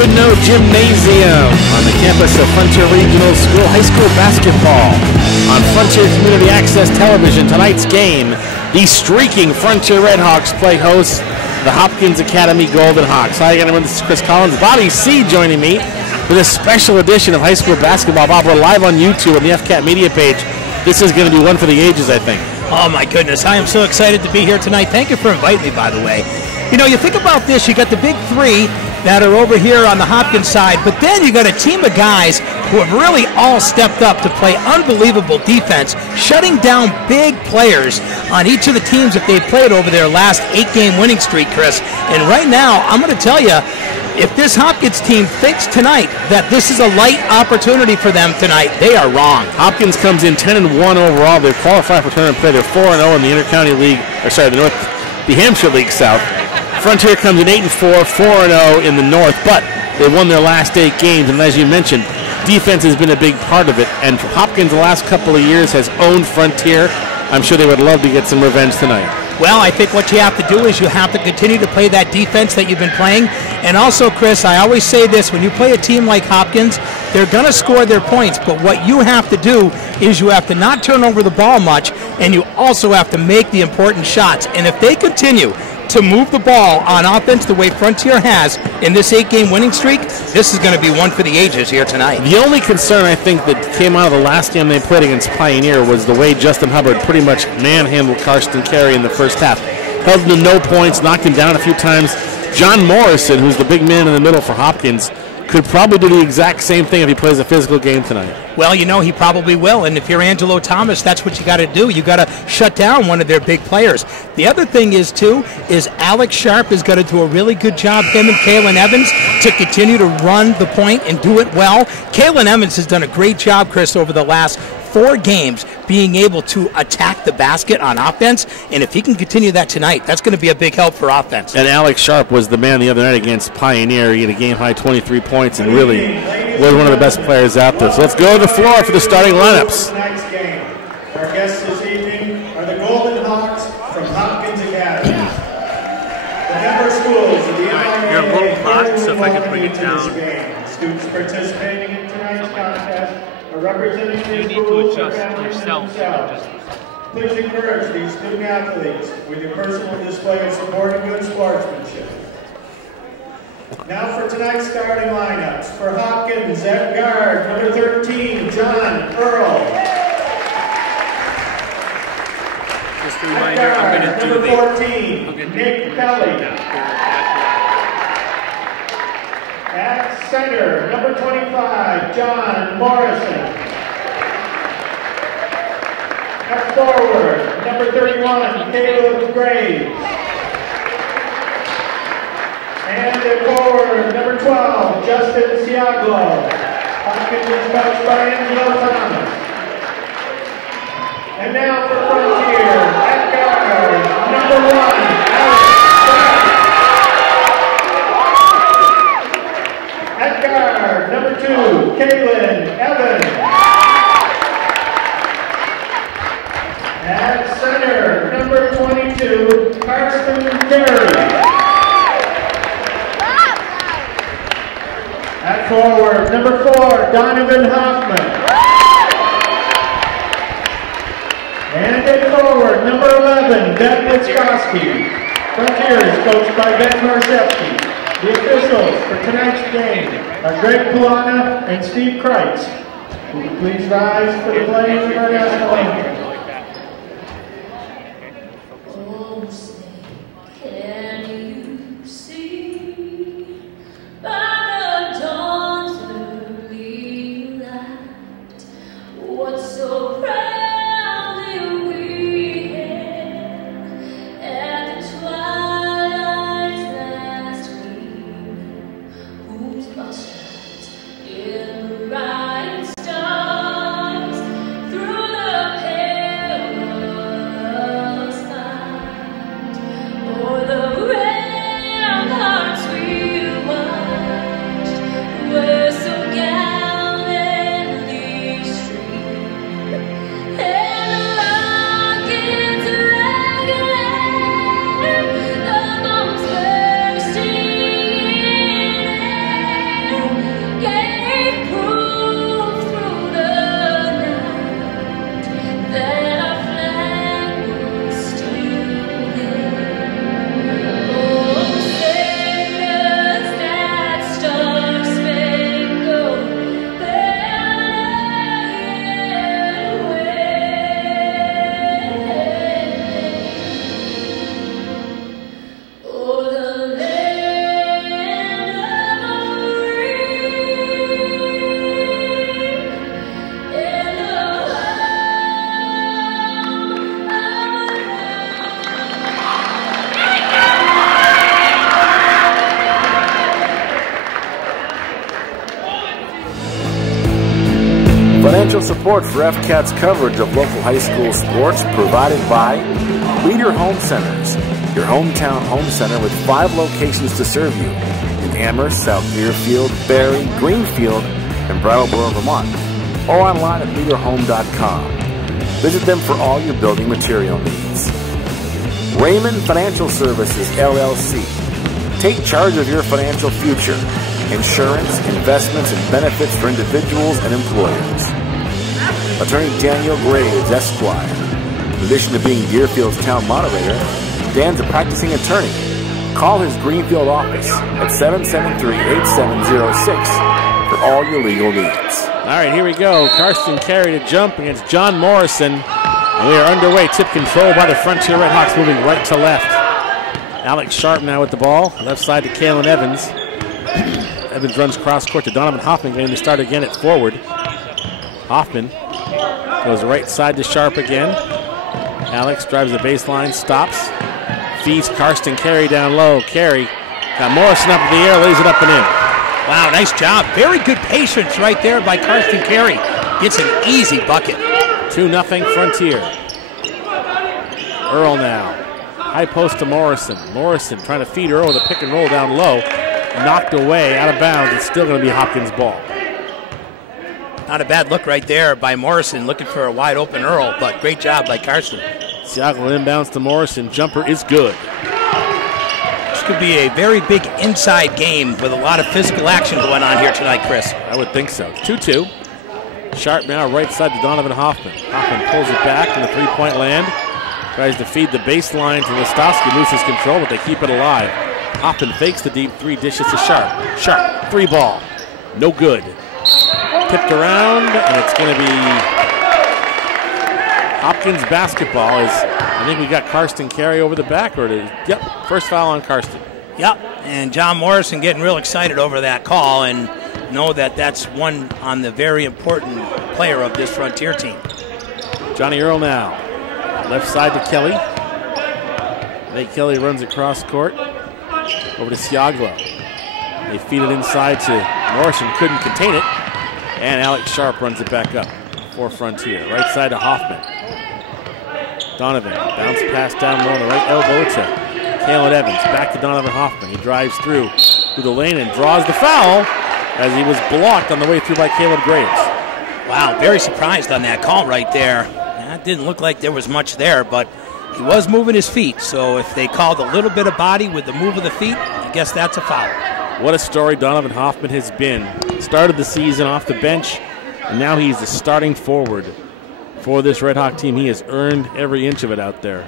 Goodnoe Gymnasium on the campus of Frontier Regional School High School basketball. On Frontier Community Access Television, tonight's game, the streaking Frontier Redhawks play host the Hopkins Academy Golden Hawks. Hi again, everyone. This is Chris Collins. Bobby C. joining me with a special edition of high school basketball. Bob, we're live on YouTube on the FCAT media page. This is going to be one for the ages, I think. Oh, my goodness. I am so excited to be here tonight. Thank you for inviting me, by the way. You know, you think about this. You got the big three that are over here on the Hopkins side, but then you got a team of guys who have really all stepped up to play unbelievable defense, shutting down big players on each of the teams that they've played over their last 8-game winning streak, Chris. And right now, I'm going to tell you, if this Hopkins team thinks tonight that this is a light opportunity for them tonight, they are wrong. Hopkins comes in 10-1 overall. They've qualified for tournament play. They're 4-0 in the Intercounty League, the Hampshire League South. Frontier comes in 8-4, 4-0 in the North, but they won their last 8 games, and as you mentioned, defense has been a big part of it, and Hopkins the last couple of years has owned Frontier. I'm sure they would love to get some revenge tonight. Well, I think what you have to do is you have to continue to play that defense that you've been playing. And also, Chris, I always say this, when you play a team like Hopkins, they're going to score their points. But what you have to do is you have to not turn over the ball much, and you also have to make the important shots. And if they continue to move the ball on offense the way Frontier has in this 8-game winning streak, this is going to be one for the ages here tonight. The only concern I think that came out of the last game they played against Pioneer was the way Justin Hubbard pretty much manhandled Karsten Carey in the first half. Held him to no points, knocked him down a few times. John Morrison, who's the big man in the middle for Hopkins, could probably do the exact same thing if he plays a physical game tonight. Well, you know, he probably will, and if you're Angelo Thomas, that's what you got to do. You got to shut down one of their big players. The other thing is, too, is Alex Sharp is going to do a really good job, him and Kalen Evans, to continue to run the point and do it well. Kalen Evans has done a great job, Chris, over the last 4 games being able to attack the basket on offense, and if he can continue that tonight, that's going to be a big help for offense. And Alex Sharp was the man the other night against Pioneer. He had a game-high 23 points and really was one of the best players out there. So let's go to the floor for the starting lineups. Tonight's game. Our guests this evening are the Golden Hawks from Hopkins Academy. The member schools of the You're a little hot, so if I could bring it down. Students participating in tonight's contest are representing You their need to schools adjust and families yourself. themselves. Please encourage these student athletes with your personal display of support and good sportsmanship. Now for tonight's starting lineups. For Hopkins at guard, number 13, John Earl. Just a reminder, I'm going to do number 14, Nick Kelly. At center, number 25, John Morrison. At forward, number 31, Caleb Graves. And at forward, number 12, Justin Siaglo. Hopkins is coached by Angelo Thomas. And now for Frontier, at guard, number 1, Alex. At guard, number 2, Kalen Evans. At center, number 22, Karsten Carey. At forward, number 4, Donovan Hoffman. And at forward, number 11, Ben Witzkowski. Frontier is coached by Ben Marszewski. The officials for tonight's game are Greg Polana and Steve Kreitz. Will you please rise for the playing of our national anthem? In the right stars through the Financial support for FCAT's coverage of local high school sports provided by Leader Home Centers, your hometown home center with 5 locations to serve you in Amherst, South Deerfield, Barrie, Greenfield, and Brattleboro, Vermont, or online at leaderhome.com. Visit them for all your building material needs. Raymond Financial Services, LLC. Take charge of your financial future. Insurance, investments, and benefits for individuals and employers. Attorney Daniel Graves, Esquire. In addition to being Deerfield's town moderator, Dan's a practicing attorney. Call his Greenfield office at 773-8706 for all your legal needs. All right, here we go. Karsten Carey to jump against John Morrison. And we are underway. Tip control by the Frontier Redhawks, moving right to left. Alex Sharp now with the ball. Left side to Kalen Evans. Evans runs cross court to Donovan Hoffman, getting to start again at forward. Hoffman goes right side to Sharp again. Alex drives the baseline, stops. Feeds Karsten Carey down low. Carey got Morrison up in the air, lays it up and in. Wow, nice job. Very good patience right there by Karsten Carey. Gets an easy bucket. 2-0 Frontier. Earl now. High post to Morrison. Morrison trying to feed Earl with a pick and roll down low. Knocked away, out of bounds. It's still going to be Hopkins' ball. Not a bad look right there by Morrison, looking for a wide open Earl, but great job by Karsten. Siakla inbounds to Morrison. Jumper is good. This could be a very big inside game with a lot of physical action going on here tonight, Chris. I would think so. 2-2. Sharp now right side to Donovan Hoffman. Hoffman pulls it back in the three-point land. Tries to feed the baseline to Listowski. Loses control, but they keep it alive. Hoffman fakes the deep three, dishes to Sharp. Sharp, 3-ball. No good. Tipped around, and it's going to be Hopkins basketball. I think we got Karsten Carey over the back. Yep, first foul on Karsten. Yep, and John Morrison getting real excited over that call and know that that's one on the very important player of this Frontier team. Johnny Earl now. Left side to Kelly. Nate Kelly runs across court. Over to Siaglo. They feed it inside to Morrison. Couldn't contain it. And Alex Sharp runs it back up for Frontier. Right side to Hoffman. Donovan. Bounce pass down low on the right elbow to Kalen Evans. Back to Donovan Hoffman. He drives through the lane and draws the foul as he was blocked on the way through by Caleb Graves. Wow, very surprised on that call right there. That didn't look like there was much there, but he was moving his feet. So if they called a little bit of body with the move of the feet, I guess that's a foul. What a story Donovan Hoffman has been. Started the season off the bench, and now he's the starting forward for this Red Hawk team. He has earned every inch of it out there.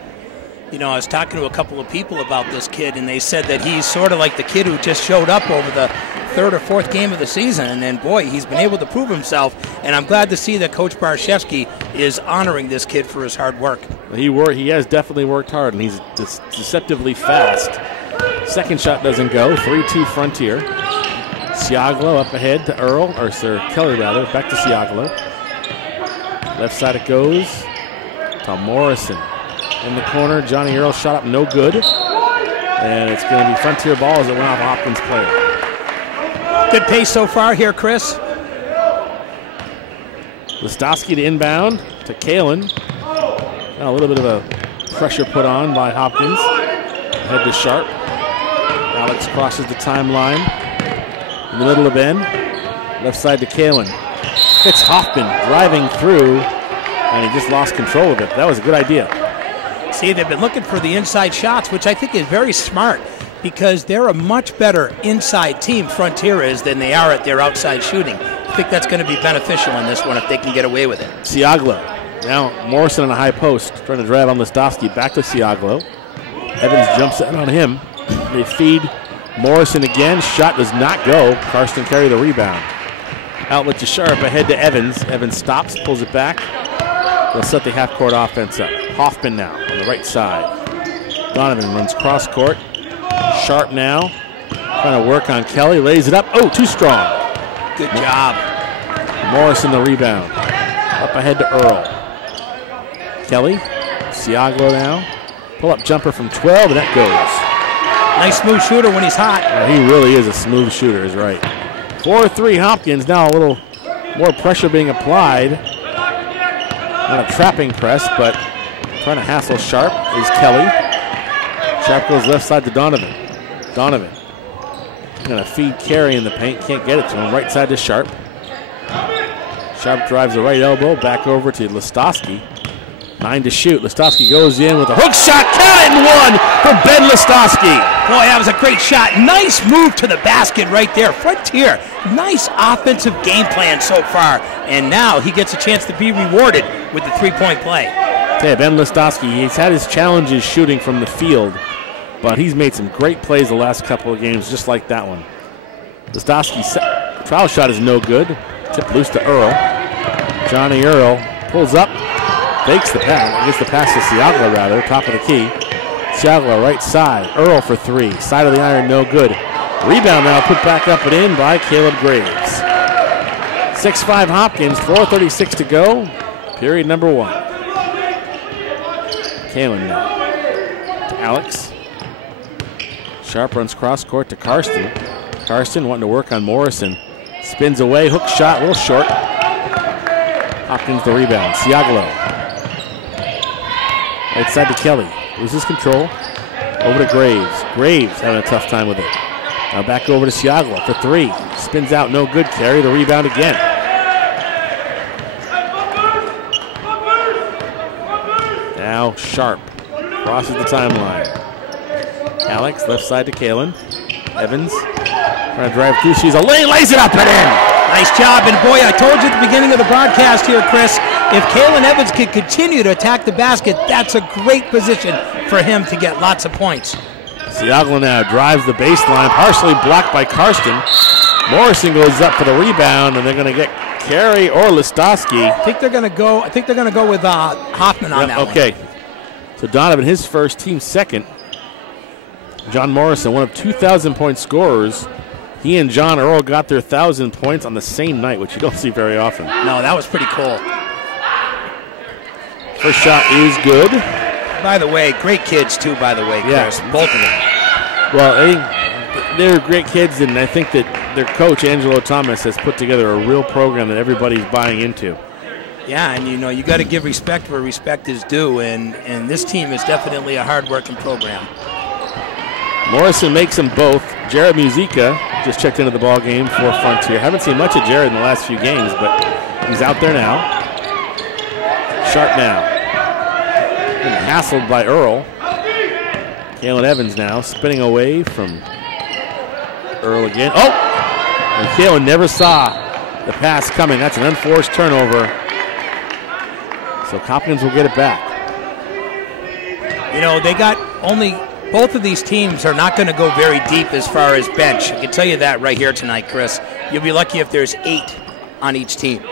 You know, I was talking to a couple of people about this kid, and they said that he's sort of like the kid who just showed up over the third or fourth game of the season, and then, boy, he's been able to prove himself, and I'm glad to see that Coach Barshevsky is honoring this kid for his hard work. He has definitely worked hard, and he's deceptively fast. Second shot doesn't go. 3-2 Frontier. Siaglo up ahead to Earl, or Sir Kelly rather, back to Siaglo. Left side it goes to Morrison. In the corner, Johnny Earl shot up no good. And it's going to be Frontier ball as it went off Hopkins' player. Good pace so far here, Chris. Listowski to inbound to Kalen. Now a little bit of a pressure put on by Hopkins. Head to Sharp. Alex crosses the timeline. In the middle of Ben. Left side to Kalen. It's Hoffman driving through, and he just lost control of it. That was a good idea. See, they've been looking for the inside shots, which I think is very smart because they're a much better inside team, Frontier is, than they are at their outside shooting. I think that's going to be beneficial in this one if they can get away with it. Siaglo. Now Morrison on a high post, trying to drive on Listowski. Back to Siaglo. Evans jumps in on him. They feed Morrison again. Shot does not go. Karsten Carey the rebound. Outlet to Sharp, ahead to Evans. Evans stops, pulls it back. They'll set the half-court offense up. Hoffman now on the right side. Donovan runs cross court. Sharp now trying to work on Kelly. Lays it up. Oh, too strong. Good job. Morrison the rebound. Up ahead to Earl. Kelly. Siaglo now. Pull-up jumper from 12, and that goes. Nice smooth shooter when he's hot. He really is a smooth shooter, is right. 4-3 Hopkins. Now a little more pressure being applied. Not a trapping press, but trying to hassle Sharp is Kelly. Sharp goes left side to Donovan. Donovan going to feed Carey in the paint. Can't get it to him. Right side to Sharp. Sharp drives the right elbow. Back over to Listowski. 9 to shoot. Listowski goes in with a hook shot. Count it and one for Ben Listowski. Boy, that was a great shot. Nice move to the basket right there. Frontier, nice offensive game plan so far. And now he gets a chance to be rewarded with the three-point play. Yeah, Ben Listowski, he's had his challenges shooting from the field, but he's made some great plays the last couple of games, just like that one. Listowski's trial shot is no good. Tip loose to Earl. Johnny Earl pulls up, fakes the pass. Gets the pass to Siagla, rather, top of the key. Siagla, right side. Earl for three. Side of the iron, no good. Rebound now put back up and in by Caleb Graves. 6-5 Hopkins, 4:36 to go. Period number 1. Kalen now to Alex. Sharp runs cross court to Karsten. Karsten wanting to work on Morrison. Spins away, hook shot, a little short. Hopkins the rebound. Siaglo. Right side to Kelly. Loses control. Over to Graves. Graves having a tough time with it. Now back over to Siaglo for three. Spins out, no good. Carry the rebound again. Now Sharp crosses the timeline. Alex, left side to Kalen. Evans trying to drive through. She's a lane, lays it up and in. Nice job, and boy, I told you at the beginning of the broadcast here, Chris, if Kalen Evans can continue to attack the basket, that's a great position for him to get lots of points. Siagla now drives the baseline, partially blocked by Karsten. Morrison goes up for the rebound, and they're going to get Carey or Listowski. I think they're going to go. I think they're going to go with Hoffman on that one. Okay. So Donovan, his first, team second. John Morrison, one of 2,000-point scorers. He and John Earl got their 1,000 points on the same night, which you don't see very often. No, that was pretty cool. First shot is good. By the way, great kids too, by the way, Chris. Yeah. Both of them. Well, I think they're great kids, and I think that their coach, Angelo Thomas, has put together a real program that everybody's buying into. Yeah, and you got to give respect where respect is due, and this team is definitely a hard-working program. Morrison makes them both. Jared Musica just checked into the ball game for Frontier. Haven't seen much of Jared in the last few games, but he's out there now. Sharp now. Been hassled by Earl. Kalen Evans now spinning away from Earl again. Oh! And Kalen never saw the pass coming. That's an unforced turnover. So Hopkins will get it back. They got only... Both of these teams are not going to go very deep as far as bench. I can tell you that right here tonight, Chris. You'll be lucky if there's 8 on each team.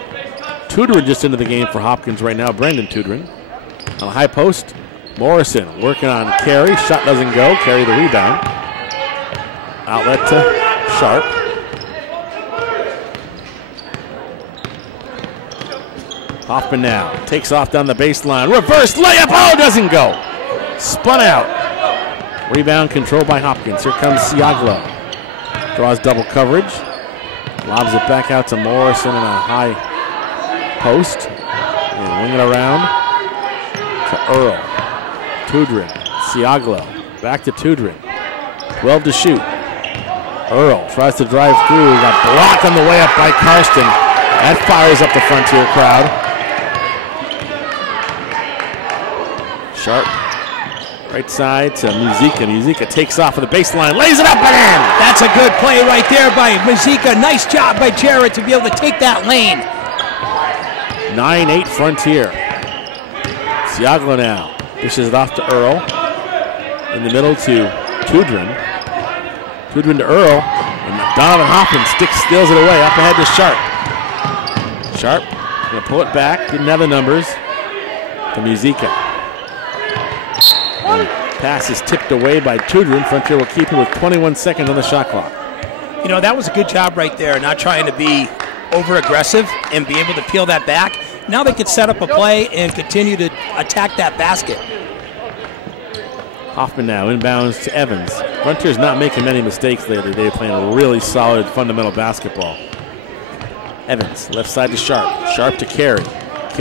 Tudrin just into the game for Hopkins right now. Brendan Tudrin. On a high post, Morrison working on Carey. Shot doesn't go. Carey the rebound. Outlet to Sharp. Hoffman now takes off down the baseline. Reverse layup. Oh, doesn't go. Spun out. Rebound controlled by Hopkins. Here comes Siaglo. Draws double coverage. Lobs it back out to Morrison in a high post. And wing it around to Earl. Tudrin. Siaglo. Back to Tudrin. 12 to shoot. Earl tries to drive through. Got blocked on the way up by Karsten. That fires up the Frontier crowd. Sharp. Right side to Musica. Musica takes off of the baseline, lays it up and in. That's a good play right there by Musica. Nice job by Jared to be able to take that lane. 9-8 Frontier. Siaglo now dishes it off to Earl. In the middle to Tudrin. Tudrin to Earl. And Donovan Hopkins steals it away. Up ahead to Sharp. Sharp going to pull it back. Didn't have the numbers. To Musica. Pass is tipped away by Tudrin. Frontier will keep it with 21 seconds on the shot clock. That was a good job right there, not trying to be over-aggressive and be able to peel that back. Now they could set up a play and continue to attack that basket. Hoffman now inbounds to Evans. Frontier's not making many mistakes lately. They're playing a really solid fundamental basketball. Evans, left side to Sharp. Sharp to Carey.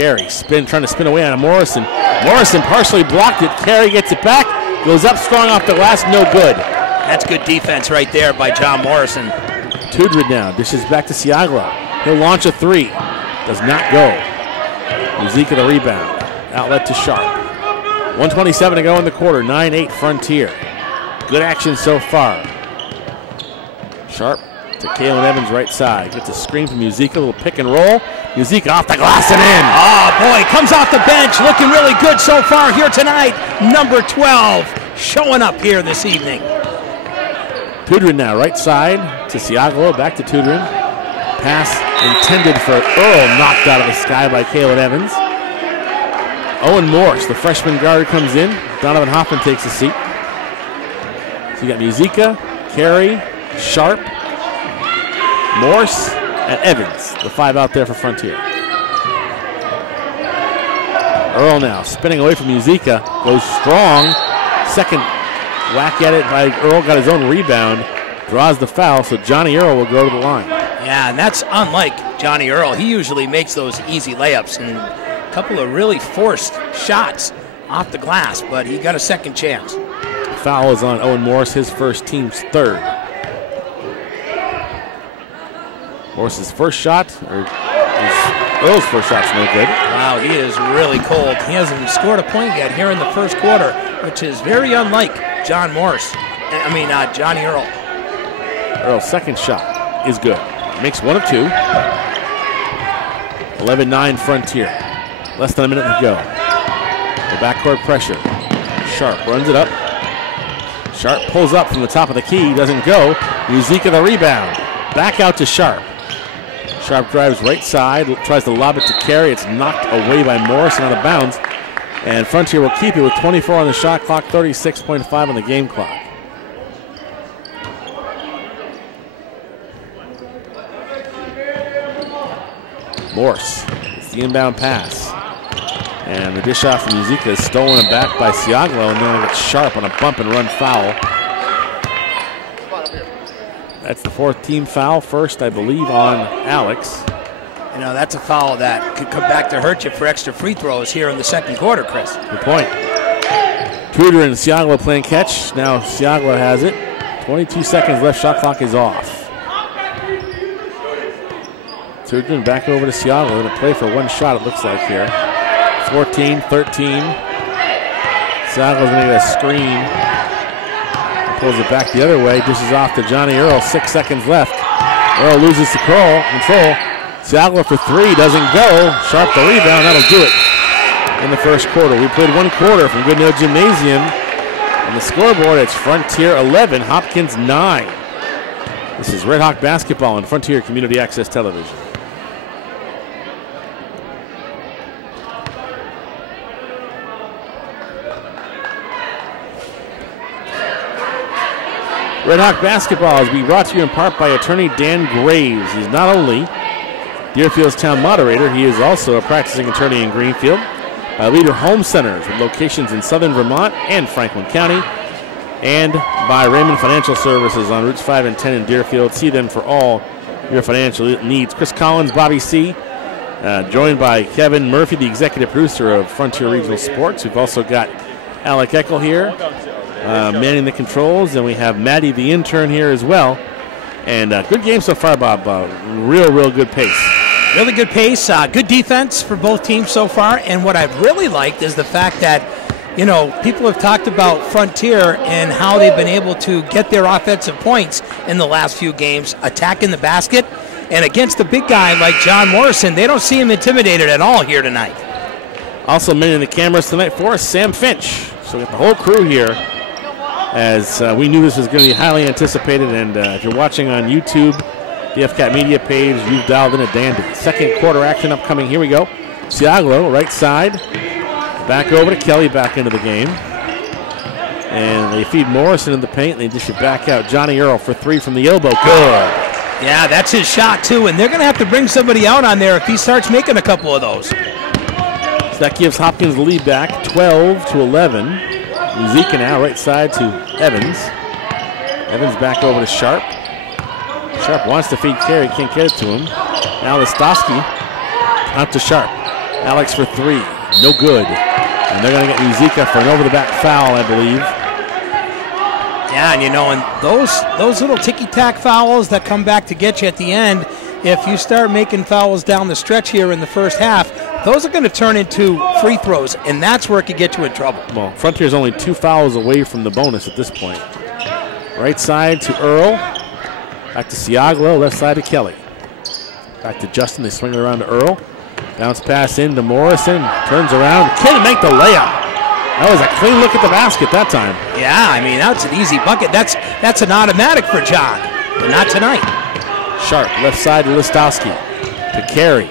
Carey trying to spin away on Morrison. Morrison partially blocked it. Carey gets it back. Goes up strong off the glass. No good. That's good defense right there by John Morrison. Tudrid now dishes back to Siagla. He'll launch a three. Does not go. Muzica the rebound. Outlet to Sharp. 1:27 to go in the quarter. 9-8 Frontier. Good action so far. Sharp to Kalen Evans right side. Gets a screen from Muzica. A little pick and roll. Muzica off the glass and in. Oh, boy. Comes off the bench. Looking really good so far here tonight. Number 12 showing up here this evening. Tudrin now right side to Siaglo. Back to Tudrin. Pass intended for Earl, knocked out of the sky by Kalen Evans. Owen Morse, the freshman guard, comes in. Donovan Hoffman takes a seat. So you got Muzica, Carey, Sharp, Morse, and Evans. The five out there for Frontier. Earl now spinning away from Muzica. Goes strong. Second whack at it by Earl. Got his own rebound. Draws the foul, so Johnny Earl will go to the line. Yeah, and that's unlike Johnny Earl. He usually makes those easy layups and a couple of really forced shots off the glass, but he got a second chance. Foul is on Owen Morris, his first, team's third. Morris's first shot, or Earl's first shot's no good. Wow, he is really cold. He hasn't scored a point yet here in the first quarter, which is very unlike Johnny Earl. Earl's second shot is good. Makes one of two. 11-9 Frontier. Less than a minute to go. The backcourt pressure. Sharp runs it up. Sharp pulls up from the top of the key. Doesn't go. Muzica the rebound. Back out to Sharp. Sharp drives right side. Tries to lob it to Carey. It's knocked away by Morrison out of bounds. And Frontier will keep it with 24 on the shot clock. 36.5 on the game clock. Morse, it's the inbound pass. And the dish off from Muzica is stolen back by Siaglo, and then it gets Sharp on a bump and run foul. That's the fourth team foul, first, I believe, on Alex. You know, that's a foul that could come back to hurt you for extra free throws here in the second quarter, Chris. Good point. Tudor and Siaglo playing catch. Now Siaglo has it. 22 seconds left, shot clock is off. Tudor back over to Siaglo. Going to play for one shot, it looks like here. 14, 13. Siaglo's going to get a screen. Pulls it back the other way. Dishes off to Johnny Earl. 6 seconds left. Earl loses the control. Siaglo for three. Doesn't go. Sharp the rebound. That'll do it in the first quarter. We played one quarter from Goodnow Gymnasium. On the scoreboard, it's Frontier 11, Hopkins 9. This is Red Hawk basketball on Frontier Community Access Television. Red Hawk basketball is being brought to you in part by attorney Dan Graves. He's not only Deerfield's town moderator, he is also a practicing attorney in Greenfield. By Leader Home Centers with locations in southern Vermont and Franklin County. And by Raymond Financial Services on Routes 5 and 10 in Deerfield. See them for all your financial needs. Chris Collins, Bobby C., joined by Kevin Murphy, the executive producer of Frontier Regional Sports. We've also got Alec Eckel here. Manning the controls, and we have Maddie the intern here as well. And good game so far, Bob. Real good pace. Really good pace, good defense for both teams so far. And what I've really liked is the fact that, you know, people have talked about Frontier and how they've been able to get their offensive points in the last few games, attacking the basket. And against a big guy like John Morrison, they don't see him intimidated at all here tonight. Also manning the cameras tonight for us, Sam Finch. So we got the whole crew here, as we knew this was going to be highly anticipated. And if you're watching on YouTube, the FCAT media page, you've dialed in a dandy. Second quarter action upcoming. Here we go. Siaglo, right side. Back over to Kelly, back into the game. And they feed Morrison in the paint, and they dish it back out. Johnny Earl for three from the elbow. Good. Yeah, that's his shot, too. And they're going to have to bring somebody out on there if he starts making a couple of those. So that gives Hopkins the lead back, 12-11. Muzica now, right side to Evans. Evans back over to Sharp. Sharp wants to feed Carey, can't get it to him. Now Listowski out to Sharp. Alex for three. No good. And they're going to get Muzica for an over-the-back foul, I believe. Yeah, and and those little ticky-tack fouls that come back to get you at the end, if you start making fouls down the stretch here in the first half, those are going to turn into free throws, and that's where it could get you in trouble. Well, Frontier's only 2 fouls away from the bonus at this point. Right side to Earl. Back to Siaglo, left side to Kelly. Back to Justin, they swing it around to Earl. Bounce pass into Morrison, turns around, can't make the layup. That was a clean look at the basket that time. Yeah, I mean, that's an easy bucket. That's an automatic for John, but not tonight. Sharp, left side to Listowski. To Carey.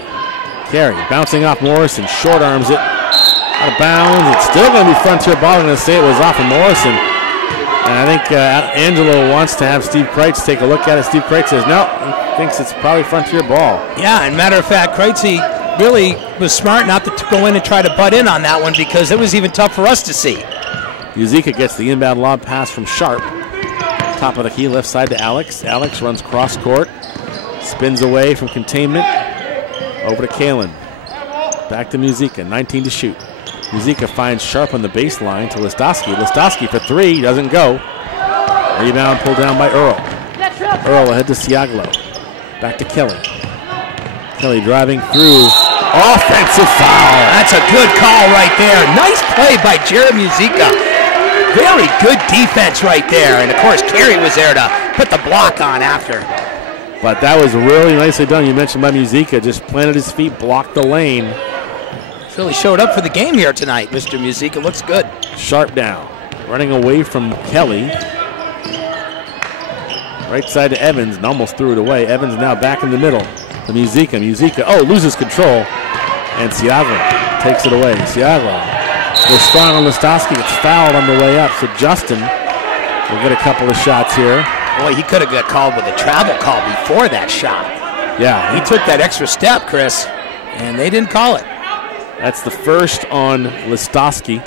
Carey bouncing off Morrison, short arms it. Out of bounds, it's still going to be Frontier ball. I'm going to say it was off of Morrison. And I think Angelo wants to have Steve Kreitz take a look at it. Steve Kreitz says no, he thinks it's probably Frontier ball. Yeah, and matter of fact, Kreitz really was smart not to go in and try to butt in on that one because it was even tough for us to see. Muzica gets the inbound lob pass from Sharp. Top of the key, left side to Alex. Alex runs cross court, spins away from containment. Over to Kalen. Back to Muzica, 19 to shoot. Muzica finds Sharp on the baseline to Listowski. Listowski for three, doesn't go. Rebound pulled down by Earl. Earl ahead to Siaglo. Back to Kelly. Kelly driving through. Offensive foul. That's a good call right there. Nice play by Jared Muzica. Very good defense right there. And of course, Carey was there to put the block on after. But that was really nicely done. You mentioned by Muzica, just planted his feet, blocked the lane. Really showed up for the game here tonight, Mr. Muzica. Looks good. Sharp down. Running away from Kelly. Right side to Evans and almost threw it away. Evans now back in the middle to Muzica. Muzica, loses control. And Siaglo takes it away. Siaglo goes strong on Listowski. Gets fouled on the way up. So Justin will get a couple of shots here. Boy, he could have got called with a travel call before that shot. Yeah. He took that extra step, Chris, and they didn't call it. That's the first on Listowski.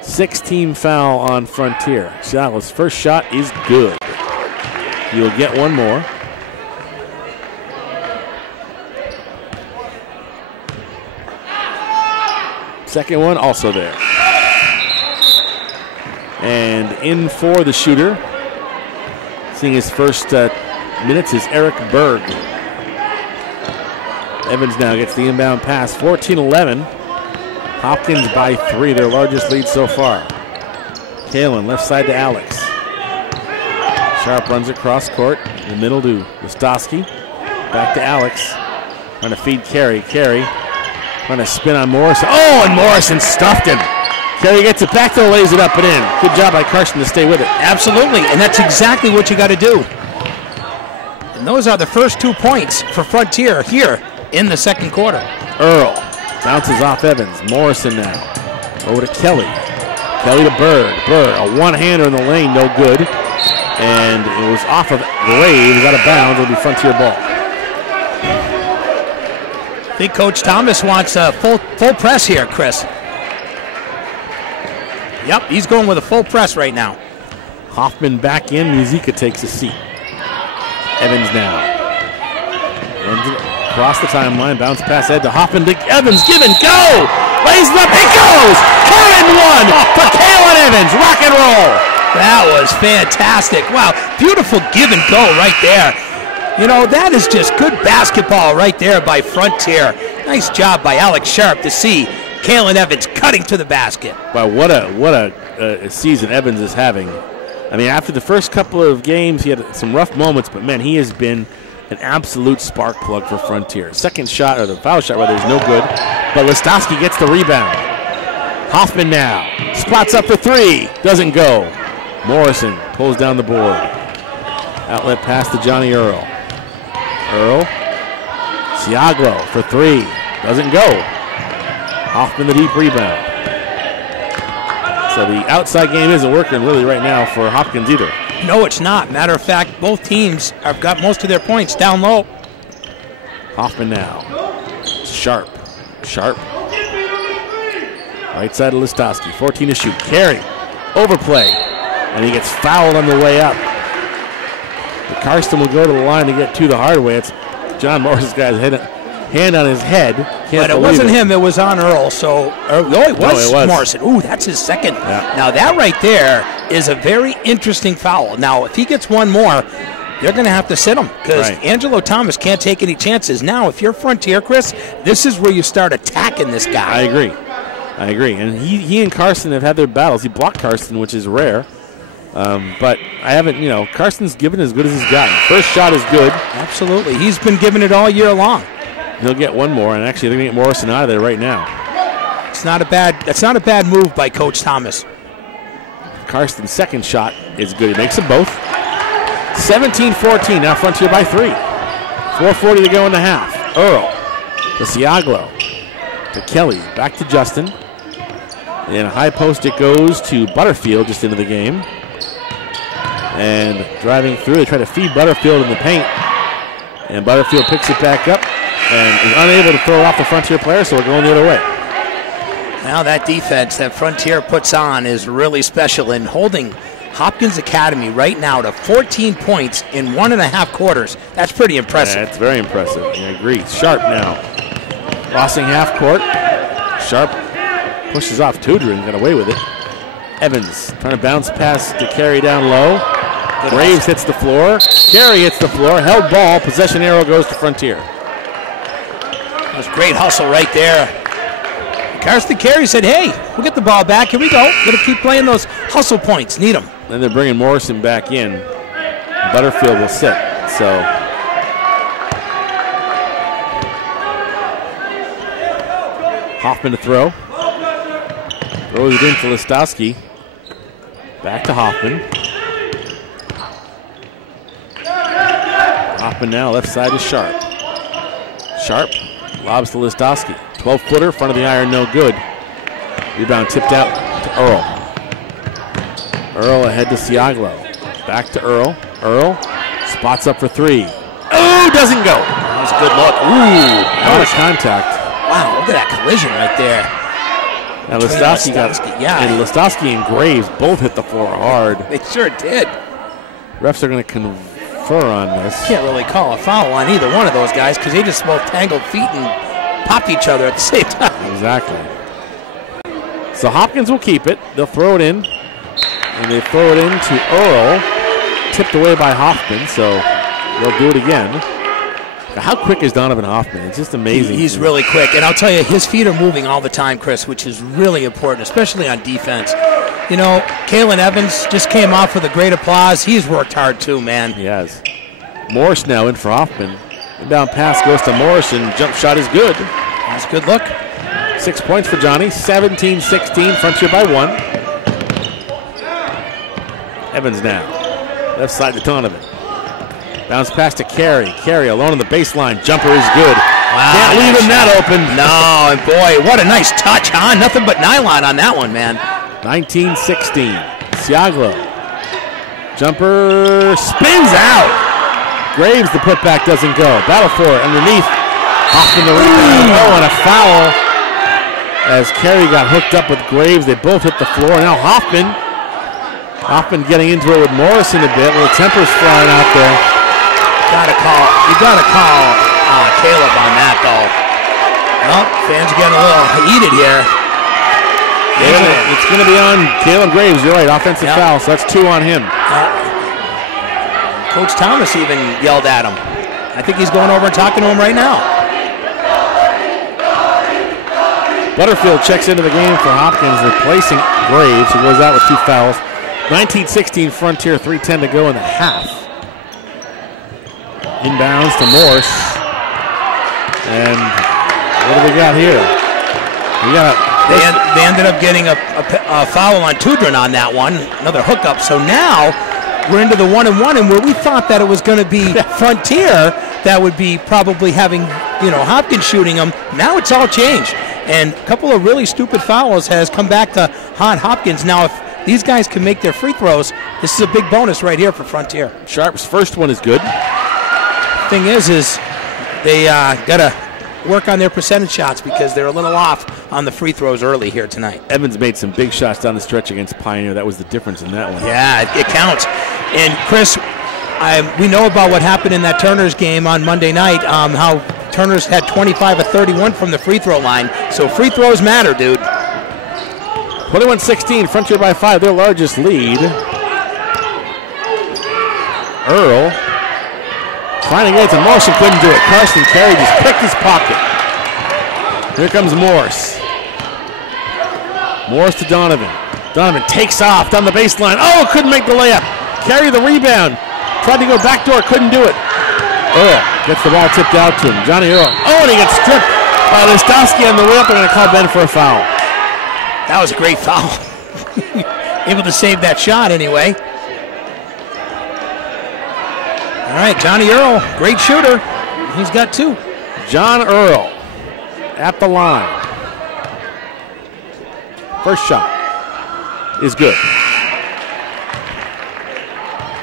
6-team foul on Frontier. Siaglo's first shot is good. He'll get one more. Second one also there. And in for the shooter, seeing his first minutes, is Eric Berg. Evans now gets the inbound pass, 14-11. Hopkins by 3, their largest lead so far. Kalen, left side to Alex. Sharp runs across court, in the middle to Listowski. Back to Alex, trying to feed Carey. Carey trying to spin on Morrison. Oh, and Morrison stuffed him. Carey gets it back there, lays it up and in. Good job by Carson to stay with it. Absolutely, and that's exactly what you got to do. And those are the first 2 points for Frontier here in the second quarter. Earl bounces off Evans. Morrison now over to Kelly. Kelly to Bird. Bird, a one-hander in the lane, no good. And it was off of the way. It was out of bounds. It'll be Frontier ball. I think Coach Thomas wants a full press here, Chris. Yep, he's going with a full press right now. Hoffman back in. Muzica takes a seat. Evans now. Across the timeline. Bounce pass ahead to Hoffman. To Evans. Give and go. Lays it up. It goes. 4-1 for Kalen Evans. Rock and roll. That was fantastic. Wow, beautiful give and go right there. You know, that is just good basketball right there by Frontier. Nice job by Alex Sharp to see Kalen Evans cutting to the basket. Wow, what a season Evans is having. I mean, after the first couple of games, he had some rough moments, but man, he has been an absolute spark plug for Frontier. Second shot, or the foul shot rather, is no good, but Listowski gets the rebound. Hoffman now spots up for three, doesn't go. Morrison pulls down the board. Outlet pass to Johnny Earl. Earl, Siaglo for three, doesn't go. Hoffman the deep rebound. So the outside game isn't working really right now for Hopkins either. No, it's not. Matter of fact, both teams have got most of their points down low. Hoffman now. Sharp. Sharp. Right side of Listowski. 14 to shoot. Carey. Overplay. And he gets fouled on the way up. But Karsten will go to the line to get to the hard way. It's John Morris's guys hand on his head. But it wasn't him. It was on Earl. So, it was Morrison. Ooh, that's his second. Yeah. Now, that right there is a very interesting foul. Now, if he gets one more, they're going to have to sit him because Angelo Thomas can't take any chances. Now, if you're Frontier, Chris, this is where you start attacking this guy. I agree. And he and Carson have had their battles. He blocked Carson, which is rare. But I haven't, Carson's given as good as he's gotten. First shot is good. Absolutely. He's been giving it all year long. He'll get one more, and actually they're going to get Morrison out of there right now. That's not a bad move by Coach Thomas. Carson's second shot is good. He makes them both. 17-14, now Frontier by 3. 4:40 to go in the half. Earl to Siaglo to Kelly, back to Justin. And a high post it goes to Butterfield just into the game. And driving through, they try to feed Butterfield in the paint. And Butterfield picks it back up and is unable to throw it off the Frontier player, so we're going the other way. Now that defense that Frontier puts on is really special in holding Hopkins Academy right now to 14 points in 1.5 quarters. That's pretty impressive. Yeah, that's very impressive. I agree. Sharp now. Crossing half court. Sharp pushes off Tudor and got away with it. Evans trying to bounce pass to Carey down low. Graves hits the floor. Carey hits the floor. Held ball. Possession arrow goes to Frontier. That was great hustle right there. Karsten Carey said, hey, we'll get the ball back. Here we go. Got to keep playing those hustle points. Need them. And they're bringing Morrison back in. Butterfield will sit. So Hoffman to throw. Throws it into Listowski. Back to Hoffman. Hoffman now left side to Sharp. Sharp lobs to Listowski. 12-footer, front of the iron, no good. Rebound tipped out to Earl. Earl ahead to Siaglo. Back to Earl. Earl spots up for 3. Oh, doesn't go. That was a good look. Ooh. A lot of contact. Wow, look at that collision right there. And Listowski and Graves both hit the floor hard. They sure did. Refs are going to confer on this. Can't really call a foul on either one of those guys because they just both tangled feet and popped each other at the same time. Exactly. So Hopkins will keep it. They'll throw it in. And they throw it into Earl. Tipped away by Hoffman, so they'll do it again. How quick is Donovan Hoffman? It's just amazing. He's really quick. And I'll tell you, his feet are moving all the time, Chris, which is really important, especially on defense. Kalen Evans just came off with a great applause. He's worked hard too, man. He has. Morris now in for Hoffman. Inbound pass goes to Morrison. Jump shot is good. That's a good look. 6 points for Johnny. 17-16. Frontier by 1. Evans now. Left side to Donovan. Bounce pass to Carey. Carey alone on the baseline. Jumper is good. Wow, can't leave him that open. No, and boy, what a nice touch, huh? Nothing but nylon on that one, man. 19-16. Siaglo. Jumper spins out. Graves, the putback doesn't go. Battle for it underneath. Hoffman the rebound. Oh, and a foul as Carey got hooked up with Graves. They both hit the floor. Now Hoffman getting into it with Morrison a bit. Little tempers flying out there. You gotta call Caleb on that, though. Well, fans are getting a little heated here. It's going to be on Caleb Graves. You're right, offensive foul, so that's 2 on him. Coach Thomas even yelled at him. I think he's going over and talking to him right now. Butterfield checks into the game for Hopkins, replacing Graves, who goes out with 2 fouls. 19-16 Frontier, 3:10 to go in the half. Inbounds to Morse. And what do we got here? They ended up getting a foul on Tudrin on that one. Another hookup. So now we're into the 1-and-1, and where we thought that it was going to be Frontier that would be probably having, Hopkins shooting them. Now it's all changed. And a couple of really stupid fouls has come back to haunt Hopkins. Now, if these guys can make their free throws, this is a big bonus right here for Frontier. Sharp's first one is good. Thing is they got to work on their percentage shots because they're a little off on the free throws early here tonight. Evans made some big shots down the stretch against Pioneer. That was the difference in that one. Yeah, it counts. And, Chris, we know about what happened in that Turner's game on Monday night, how Turner's had 25 of 31 from the free throw line, so free throws matter, dude. 21-16, Frontier by 5, their largest lead. Earl trying to get it to Morrison, couldn't do it. Carson Carey just picked his pocket. Here comes Morris. Morris to Donovan. Donovan takes off down the baseline. Oh, couldn't make the layup. Carey the rebound. Tried to go backdoor, couldn't do it. Earl gets the ball tipped out to him. Johnny Earl. Oh, and he gets stripped by Listowski on the way up. They're going to call Ben for a foul. That was a great foul. Able to save that shot anyway. All right, Johnny Earl, great shooter. He's got 2. John Earl at the line. First shot is good.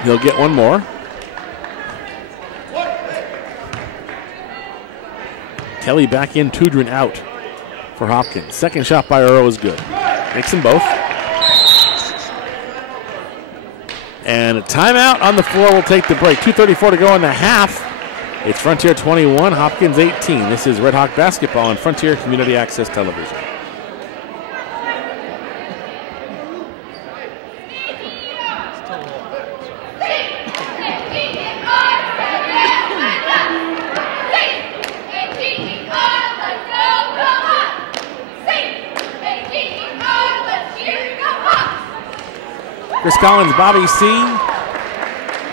He'll get one more. Kelly back in, Tudrin out for Hopkins. Second shot by Earl is good. Makes them both. And a timeout on the floor will take the break. 2:34 to go in the half. It's Frontier 21, Hopkins 18. This is Red Hawk basketball on Frontier Community Access Television. Chris Collins, Bobby C.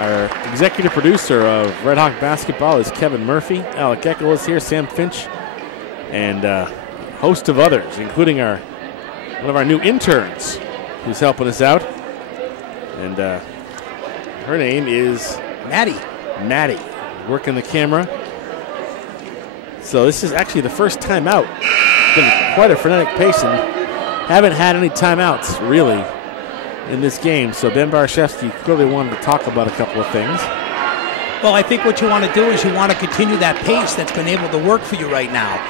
Our executive producer of Red Hawk basketball is Kevin Murphy. Alec Eckel is here, Sam Finch, and a host of others, including one of our new interns who's helping us out. And her name is Maddie, working the camera. So this is actually the first time out. It's been quite a frenetic pace and haven't had any timeouts, really, in this game. So Ben Barshevsky clearly wanted to talk about a couple of things. Well, I think what you want to do is you want to continue that pace that's been able to work for you right now.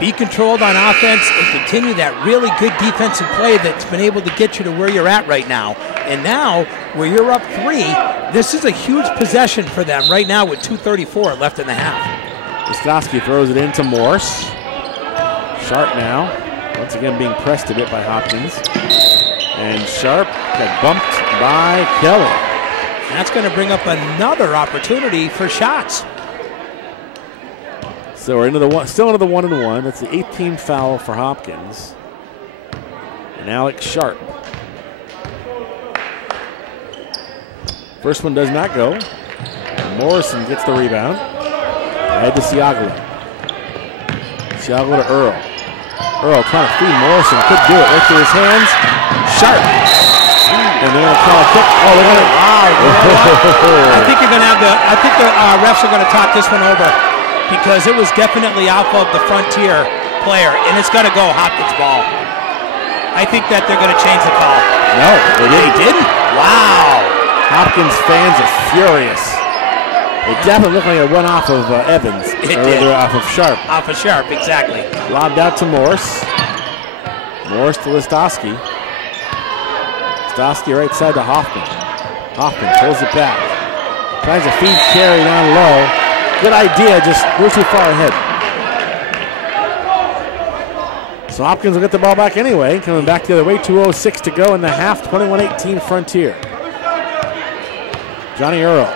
Be controlled on offense and continue that really good defensive play that's been able to get you to where you're at right now. And now, where you're up 3, this is a huge possession for them right now with 2:34 left in the half. Listowski throws it into Morse. Sharp now. Once again being pressed a bit by Hopkins. And Sharp got bumped by Kelly. That's going to bring up another opportunity for shots. So we're still into the 1-and-1. That's the 18th foul for Hopkins. And Alex Sharp. First one does not go. Morrison gets the rebound. Ahead to Siagala. Siagala to Earl. Earl trying to feed Morrison. Couldn't do it. Right through his hands. Sharp. And they're going to call a kick. Oh, they're going to. Wow. I think you're going to have I think the refs are going to talk this one over because it was definitely off of the Frontier player, and it's going to go Hopkins ball. I think that they're going to change the call. No, they didn't. Wow. Hopkins fans are furious. It definitely looked like a run off of Evans. It did. Off of Sharp. Off of Sharp, exactly. Lobbed out to Morse. Morse to Listowski. Listowski right side to Hoffman. Hoffman pulls it back. Tries to feed Carey down low. Good idea, just we're too far ahead. So Hopkins will get the ball back anyway. Coming back the other way, 2:06 to go in the half, 21-18 Frontier. Johnny Earl.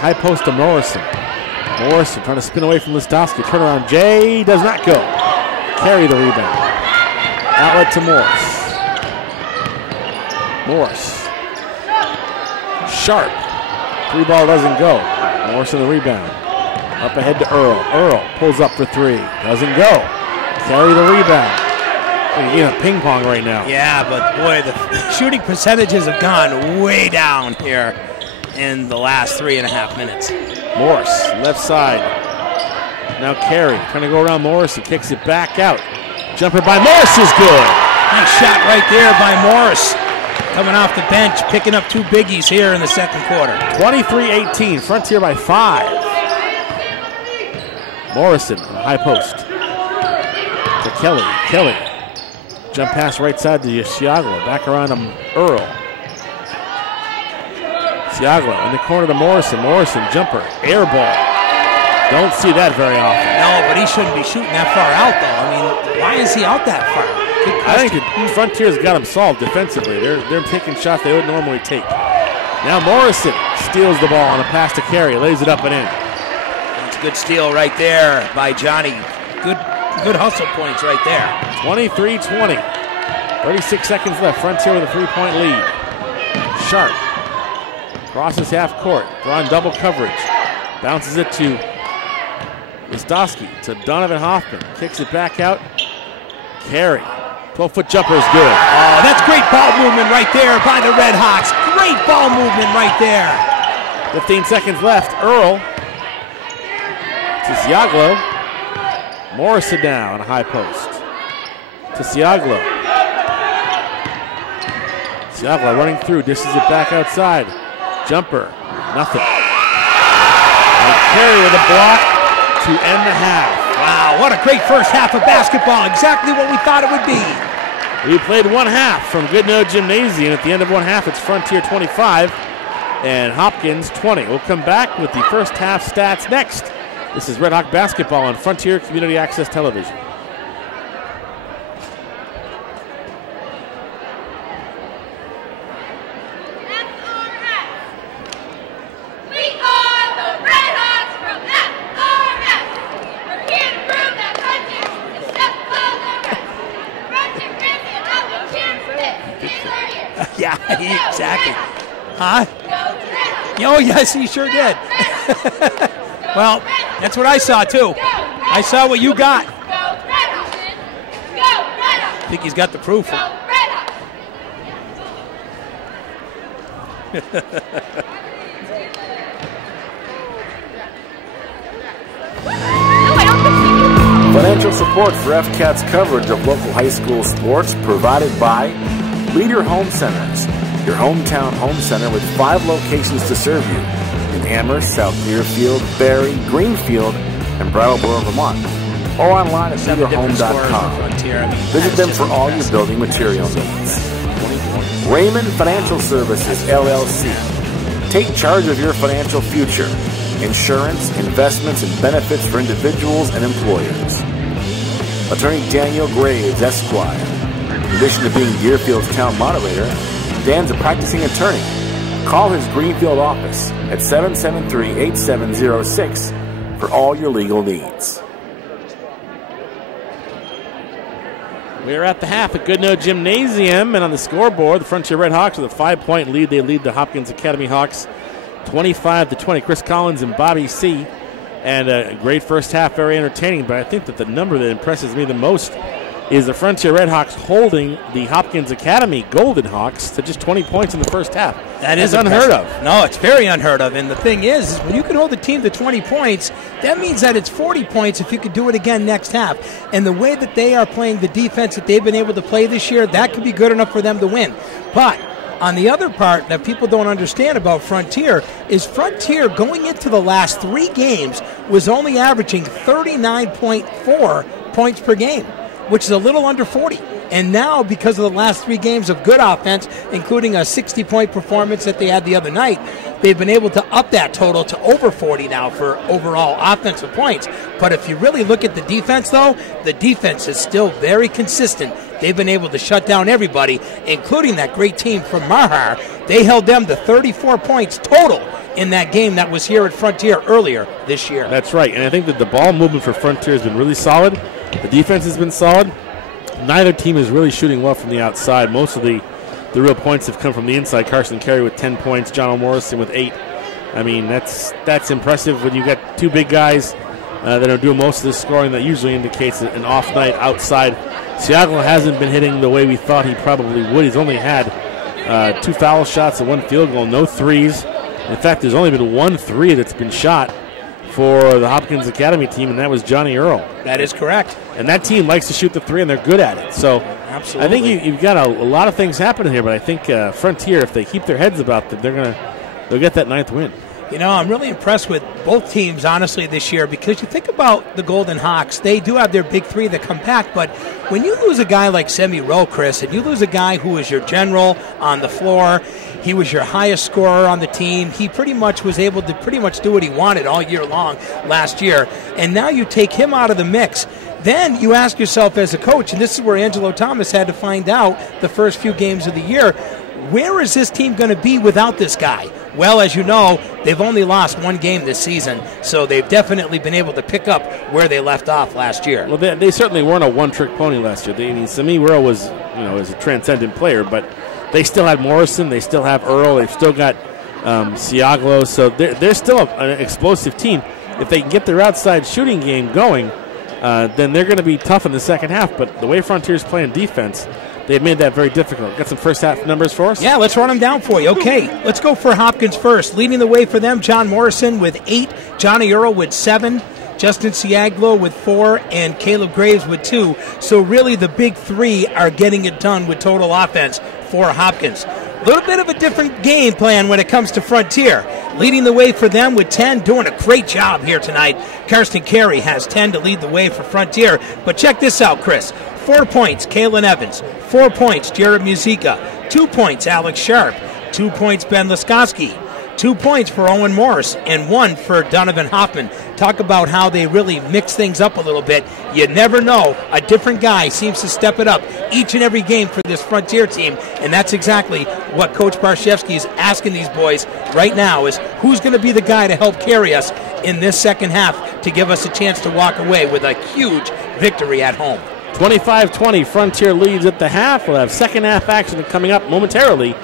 High post to Morrison. Morrison trying to spin away from Listowski. Turnaround Jay does not go. Carey the rebound. Outlet to Morse. Morse. Sharp. 3 ball doesn't go. Morrison the rebound. Up ahead to Earl. Earl pulls up for 3. Doesn't go. Carey the rebound. He's a ping pong right now. Yeah, but boy, the shooting percentages have gone way down here in the last 3.5 minutes. Morse, left side. Now Carey trying to go around Morris. He kicks it back out. Jumper by Morris is good. Nice shot right there by Morris. Coming off the bench, picking up 2 biggies here in the second quarter. 23-18, Frontier by 5. Morrison on the high post. To Kelly. Kelly. Jump pass right side to Siagala. Back around to Earl. Siagala in the corner to Morrison. Morrison jumper. Air ball. Don't see that very often. No, but he shouldn't be shooting that far out, though. I mean, why is he out that far? I think the Frontier's got him solved defensively. They're taking shots they would normally take. Now Morrison steals the ball on a pass to Carey, lays it up and in. That's a good steal right there by Johnny. Good hustle points right there. 23-20. 36 seconds left. Frontier with a 3-point lead. Sharp crosses half court, drawing double coverage. Bounces it to Istosky, to Donovan Hoffman. Kicks it back out. Carey. 12-foot jumper is good. Oh, that's great ball movement right there by the Red Hawks. Great ball movement right there. 15 seconds left. Earl to Siaglo. Morrison now on a high post. To Siaglo. Siaglo running through, dishes it back outside. Jumper, nothing. And Carey with a block to end the half. Wow, what a great first half of basketball. Exactly what we thought it would be. We played one half from Goodnoe Gymnasium. At the end of one half, it's Frontier 25 and Hopkins 20. We'll come back with the first half stats next. This is Red Hawk basketball on Frontier Community Access Television. Yeah, exactly. Huh? Oh, yes, he sure did. Well, that's what I saw, too. I saw what you got. I think he's got the proof. Financial support for FCAT's coverage of local high school sports provided by Leader Home Centers, your hometown home center with 5 locations to serve you in Amherst, South Deerfield, Barrie, Greenfield, and Brattleboro, Vermont, or online at leaderhome.com. Visit them for all your building material needs. Raymond Financial Services, LLC. Take charge of your financial future. Insurance, investments, and benefits for individuals and employers. Attorney Daniel Graves, Esquire. In addition to being Deerfield's town moderator, Dan's a practicing attorney. Call his Greenfield office at 773-8706 for all your legal needs. We are at the half at Goodnoe Gymnasium, and on the scoreboard, the Frontier Red Hawks with a 5-point lead. They lead the Hopkins Academy Hawks 25-20. Chris Collins and Bobby C. And a great first half, very entertaining. But I think that the number that impresses me the most is the Frontier Red Hawks holding the Hopkins Academy Golden Hawks to just 20 points in the first half. That's unheard of. No, it's very unheard of. And the thing is when you can hold a team to 20 points, that means that it's 40 points if you could do it again next half. And the way that they are playing the defense that they've been able to play this year, that could be good enough for them to win. But on the other part that people don't understand about Frontier is Frontier going into the last 3 games was only averaging 39.4 points per game, which is a little under 40. And now, because of the last 3 games of good offense, including a 60-point performance that they had the other night, they've been able to up that total to over 40 now for overall offensive points. But if you really look at the defense, though, the defense is still very consistent. They've been able to shut down everybody, including that great team from Marhar. They held them to 34 points total in that game that was here at Frontier earlier this year. That's right, and I think that the ball movement for Frontier has been really solid. The defense has been solid. Neither team is really shooting well from the outside. Most of the real points have come from the inside. Carson Carey with 10 points, John O. Morrison with 8. I mean, that's impressive when you got 2 big guys that are doing most of the scoring. That usually indicates an off night outside. Siaglo hasn't been hitting the way we thought he probably would. He's only had 2 foul shots and 1 field goal, no threes. In fact, there's only been 1 3 that's been shot for the Hopkins Academy team, and that was Johnny Earl. That is correct. And that team likes to shoot the 3, and they're good at it. So absolutely. I think you've got a lot of things happening here, but I think Frontier, if they keep their heads about them, they'll get that 9th win. You know, I'm really impressed with both teams, honestly, this year, because you think about the Golden Hawks, they do have their big three that come back, but when you lose a guy like Semi Rowe, Chris, and you lose a guy who was your general on the floor, he was your highest scorer on the team, he pretty much was able to pretty much do what he wanted all year long last year, and now you take him out of the mix. Then you ask yourself as a coach, and this is where Angelo Thomas had to find out the first few games of the year, where is this team going to be without this guy? Well, as you know, they've only lost one game this season, so they've definitely been able to pick up where they left off last year. Well, they certainly weren't a one-trick pony last year. I mean, Semi Rowe was, is a transcendent player, but they still had Morrison, they still have Earl, they've still got Siaglo, so they're still an explosive team. If they can get their outside shooting game going, then they're going to be tough in the second half. But the way Frontier's playing defense, they've made that very difficult. Got some first half numbers for us? Yeah, let's run them down for you. Okay, let's go for Hopkins first. Leading the way for them, John Morrison with 8, Johnny Earl with 7, Justin Siaglo with 4, and Caleb Graves with 2. So really the big three are getting it done with total offense for Hopkins. A little bit of a different game plan when it comes to Frontier. Leading the way for them with 10, doing a great job here tonight. Karsten Carey has 10 to lead the way for Frontier. But check this out, Chris. 4 points, Kalen Evans. 4 points, Jared Musica. 2 points, Alex Sharp. 2 points, Ben Laskowski. 2 points for Owen Morris, and 1 for Donovan Hoffman. Talk about how they really mix things up a little bit. You never know. A different guy seems to step it up each and every game for this Frontier team, and that's exactly what Coach Barshevsky is asking these boys right now, is who's going to be the guy to help carry us in this second half to give us a chance to walk away with a huge victory at home. 25-20, Frontier leads at the half. We'll have second half action coming up momentarily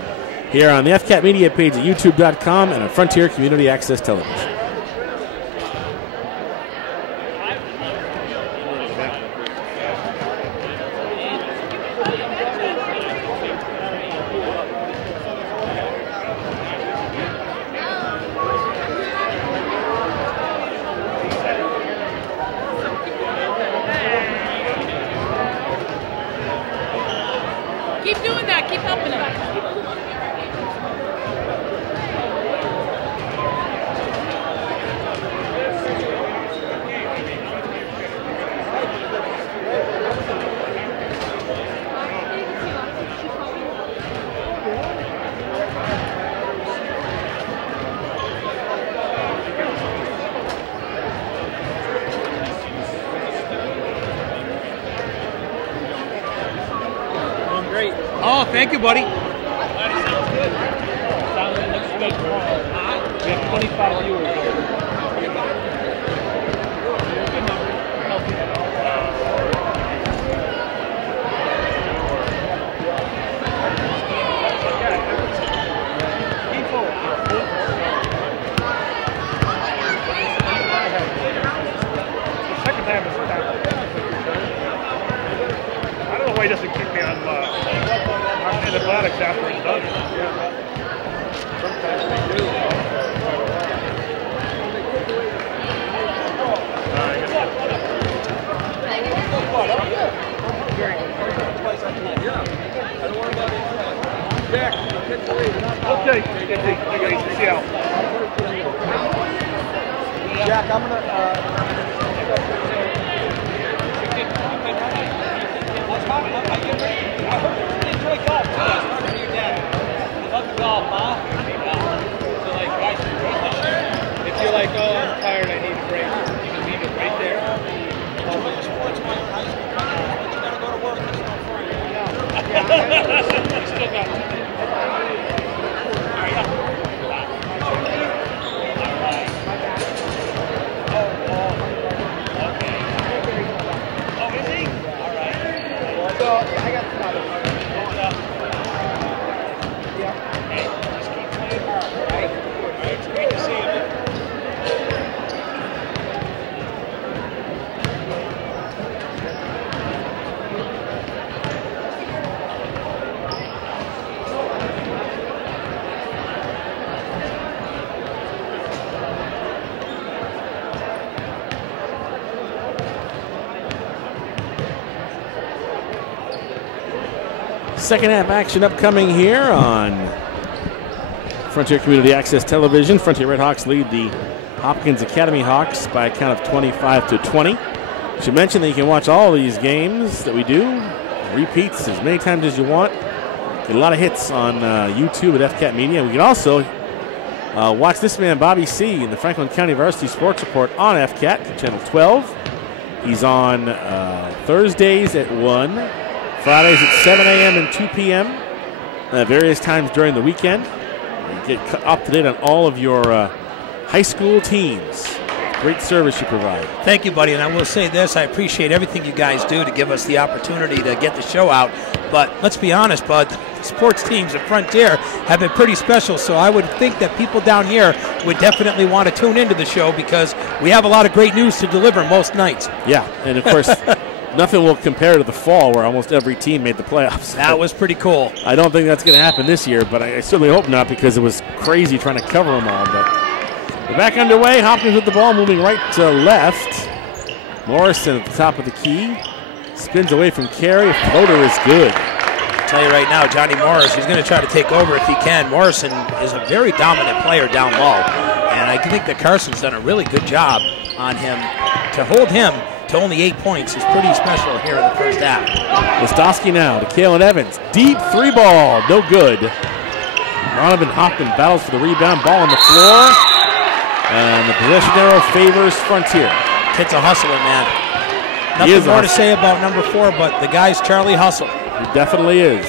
here on the FCAT Media page at youtube.com and on Frontier Community Access Television. Keep doing that. Keep helping them. Oh, thank you, buddy. We have 25 viewers. I don't know why he doesn't kick me on antibiotics after he's done. Sometimes they do. Okay, see how. Jack, I'm gonna. If you're like, oh, I'm tired, I need a break, you can leave it right there. You still got it. Second half action upcoming here on Frontier Community Access Television. Frontier Redhawks lead the Hopkins Academy Hawks by a count of 25-20. I should mention that you can watch all these games that we do, repeats as many times as you want. Get a lot of hits on YouTube at FCAT Media. We can also watch this man, Bobby C., in the Franklin County Varsity Sports Report on FCAT, channel 12. He's on Thursdays at 1, Fridays at 7 a.m. and 2 p.m., various times during the weekend. You get up to date on all of your high school teams. Great service you provide. Thank you, buddy. And I will say this, I appreciate everything you guys do to give us the opportunity to get the show out. But let's be honest, Bud, the sports teams at Frontier have been pretty special, so I would think that people down here would definitely want to tune into the show because we have a lot of great news to deliver most nights. Yeah, and of course, nothing will compare to the fall where almost every team made the playoffs. That was pretty cool. I don't think that's going to happen this year, but I certainly hope not because it was crazy trying to cover them all. But we're back underway. Hopkins with the ball, moving right to left. Morrison at the top of the key. Spins away from Carey. Floater is good. I'll tell you right now, Johnny Morris, he's going to try to take over if he can. Morrison is a very dominant player down low, and I think that Carson's done a really good job on him. To hold him to only 8 points is pretty special here in the first half. Listowski now to Kalen Evans. Deep three ball, no good. Donovan Hopkins battles for the rebound. Ball on the floor. And the possession arrow favors Frontier. Kid's a hustler, man. Nothing more to say about number 4, but the guy's Charlie Hustle. He definitely is.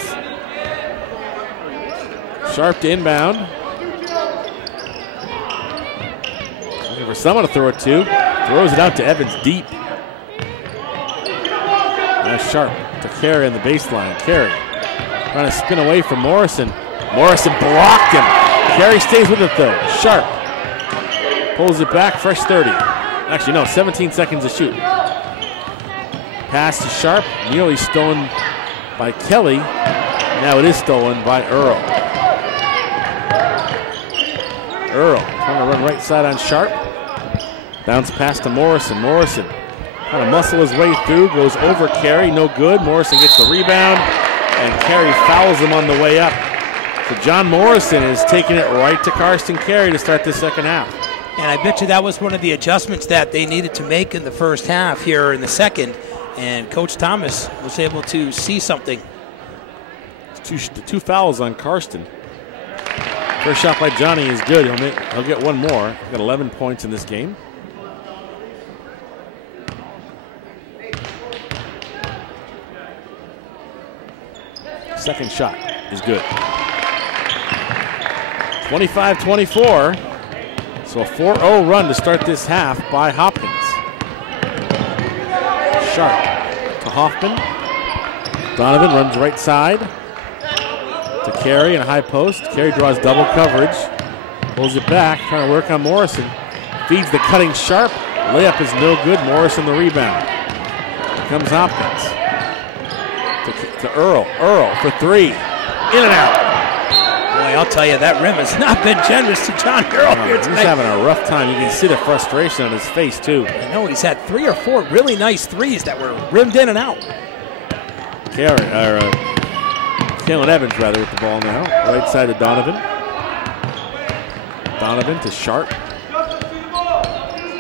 Sharp to inbound. Looking for someone to throw it to. Throws it out to Evans deep. Now Sharp to Carey on the baseline. Carey trying to spin away from Morrison. Morrison blocked him. Carey stays with it though. Sharp pulls it back, fresh 30. Actually, no, 17 seconds to shoot. Pass to Sharp, nearly stolen by Kelly. Now it is stolen by Earl. Earl trying to run right side on Sharp. Bounce pass to Morrison. Morrison trying to muscle his way through, goes over Carey, no good. Morrison gets the rebound, and Carey fouls him on the way up. So John Morrison is taking it right to Karsten Carey to start the second half. And I bet you that was one of the adjustments that they needed to make in the first half here in the second. And Coach Thomas was able to see something. Two fouls on Karsten. First shot by Johnny is good. He'll get one more. He's got 11 points in this game. Second shot is good. 25-24. So a 4-0 run to start this half by Hopkins. Sharp to Hoffman. Donovan runs right side to Carey in a high post. Carey draws double coverage. Pulls it back, trying to work on Morrison. Feeds the cutting Sharp. Layup is no good. Morrison the rebound. Here comes Hopkins. To Earl. Earl for three. In and out. Boy, I'll tell you, that rim has not been generous to John Earl here tonight. He's having a rough time. You can see the frustration on his face, too. I know he's had 3 or 4 really nice threes that were rimmed in and out. Kalen Evans, rather, with the ball now. Right side to Donovan. Donovan to Sharp.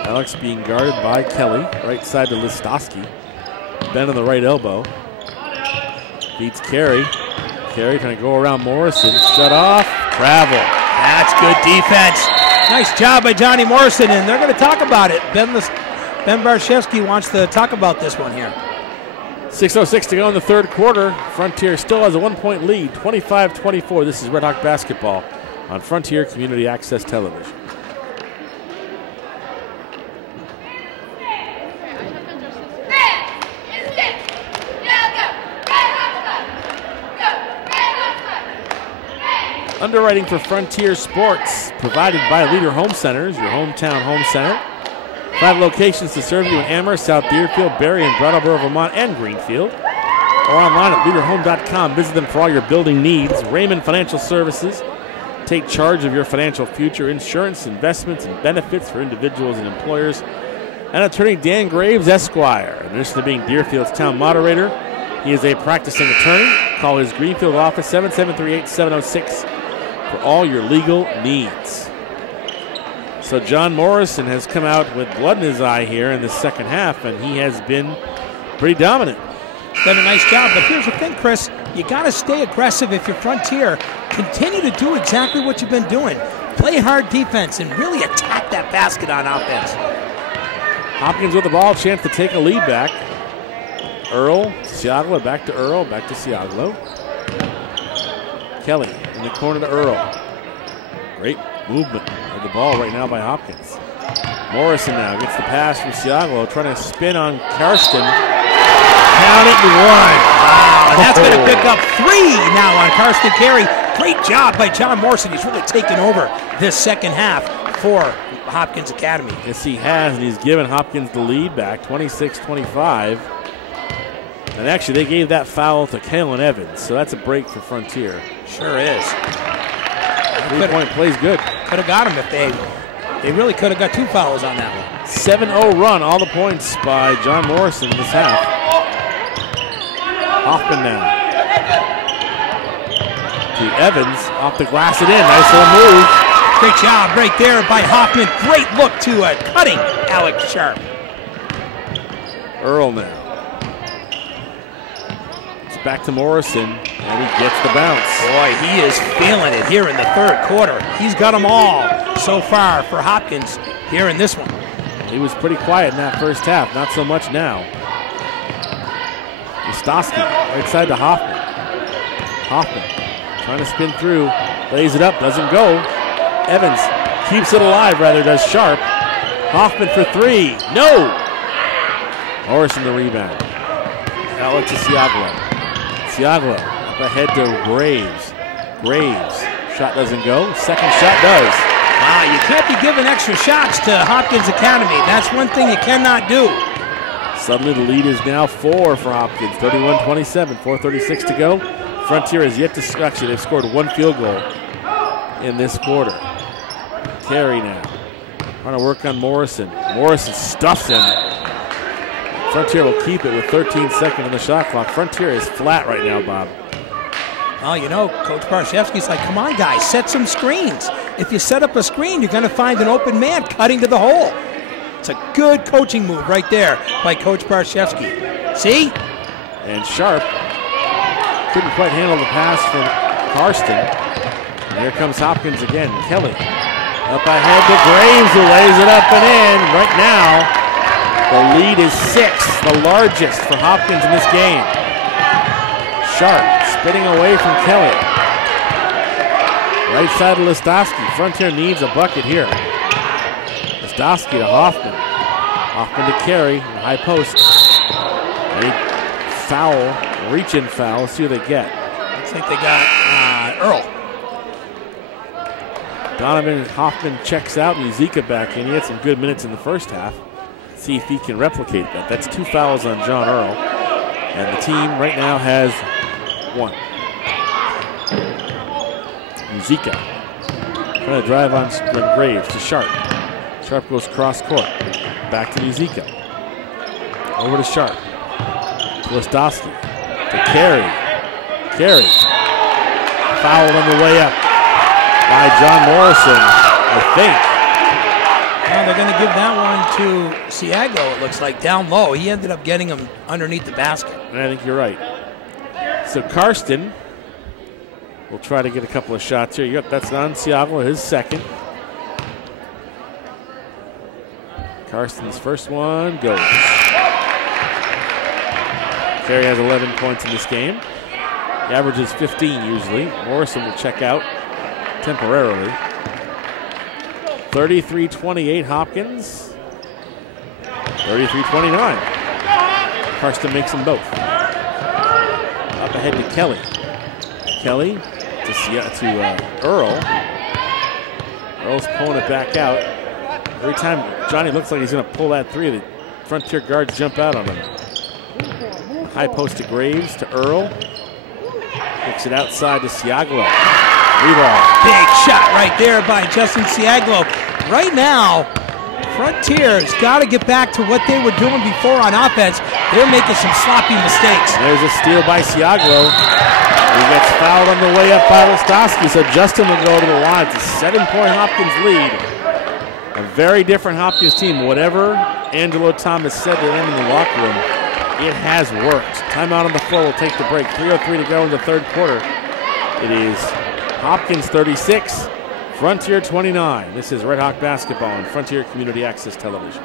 Alex being guarded by Kelly. Right side to Listowski. Ben on the right elbow. Beats Carey. Carey trying to go around Morrison. Shut off. Travel. That's good defense. Nice job by Johnny Morrison, and they're going to talk about it. Ben Barshevsky wants to talk about this one here. 6:06 to go in the third quarter. Frontier still has a 1-point lead, 25-24. This is Red Hawk basketball on Frontier Community Access Television. Underwriting for Frontier Sports, provided by Leader Home Centers, your hometown home center. 5 locations to serve you in Amherst, South Deerfield, Barrie, and Brattleboro, Vermont, and Greenfield. Or online at leaderhome.com. Visit them for all your building needs. Raymond Financial Services. Take charge of your financial future. Insurance, investments, and benefits for individuals and employers. And attorney Dan Graves, Esquire. In addition to being Deerfield's town moderator, he is a practicing attorney. Call his Greenfield office, 773-8706. for all your legal needs. So John Morrison has come out with blood in his eye here in the second half, and he has been pretty dominant. Done a nice job, but here's the thing, Chris. You got to stay aggressive if you're Frontier. Continue to do exactly what you've been doing. Play hard defense and really attack that basket on offense. Hopkins with the ball, chance to take a lead back. Earl, Siagalo, back to Earl, back to Siagalo. Kelly in the corner to Earl. Great movement of the ball right now by Hopkins. Morrison now gets the pass from Siagalo, trying to spin on Karsten. Count it and one. Wow, and that's going to pick up 3 now on Karsten Carey. Great job by John Morrison. He's really taken over this second half for Hopkins Academy. Yes, he has, and he's given Hopkins the lead back, 26-25. And actually, they gave that foul to Kalen Evans, so that's a break for Frontier. Sure is. 3-point play's good. Could have got him if they really could have got 2 fouls on that one. 7-0 run, all the points by John Morrison this half. Hoffman now. To Evans, off the glass and in. Nice little move. Great job right there by Hoffman. Great look to a cutting Alex Sharp. Earl now. It's back to Morrison, and he gets the bounce. Boy, he is feeling it here in the third quarter. He's got them all so far for Hopkins here in this one. He was pretty quiet in that first half, not so much now. Stosky, right side to Hoffman. Hoffman trying to spin through, lays it up, doesn't go. Evans keeps it alive, rather does Sharp. Hoffman for 3, no! Morrison the rebound. Out to Siagalo. Siagalo up ahead to Graves. Graves, shot doesn't go, second shot does. Wow, you can't be giving extra shots to Hopkins Academy. That's one thing you cannot do. Suddenly the lead is now 4 for Hopkins, 31-27, 4:36 to go. Frontier has yet to, actually they've scored 1 field goal in this quarter. Carey now, trying to work on Morrison. Morrison stuffs him. Frontier will keep it with 13 seconds on the shot clock. Frontier is flat right now, Bob. Well, you know, Coach Barshevsky's like, come on, guys, set some screens. If you set up a screen, you're going to find an open man cutting to the hole. It's a good coaching move right there by Coach Barshevsky. See? And Sharp couldn't quite handle the pass from Karsten. And here comes Hopkins again. Kelly up ahead to Graves, who lays it up and in. Right now, the lead is 6, the largest for Hopkins in this game. Sharp spitting away from Kelly. Right side of Listowski. Frontier needs a bucket here. Listowski to Hoffman. Hoffman to Carey, high post. A foul, reach-in foul. Let's see what they get. I think they got Earl. Donovan Hoffman checks out, and Uzika back in. He had some good minutes in the first half. See if he can replicate that. That's 2 fouls on John Earl. And the team right now has 1. Uzika trying to drive on Graves to Sharp. Sharp goes cross court. Back to Uzika. Over to Sharp. To Listowski. To Carey. Carey. Fouled on the way up by John Morrison, I think. Well, they're going to give that one to Siagalo, it looks like, down low. He ended up getting him underneath the basket. I think you're right. So Karsten will try to get a couple of shots here. Yep, that's on Siagalo, his second. Karsten's first one goes. Carey has 11 points in this game. He averages 15 usually. Morrison will check out temporarily. 33-28 Hopkins. 33-29. Karsten makes them both. Up ahead to Kelly. Kelly to Earl. Earl's pulling it back out. Every time Johnny looks like he's going to pull that 3, the Frontier guards jump out on him. High post to Graves to Earl. Kicks it outside to Siagalo. Big shot right there by Justin Siagalo. Right now, Frontier's got to get back to what they were doing before on offense. They're making some sloppy mistakes. There's a steal by Siaglo. He gets fouled on the way up by Listowski, so Justin will go to the line. It's a 7-point Hopkins lead. A very different Hopkins team. Whatever Angelo Thomas said to them in the locker room, it has worked. Timeout on the floor will take the break. 3:03 to go in the third quarter. It is Hopkins 36, Frontier 29. This is Red Hawk basketball on Frontier Community Access Television.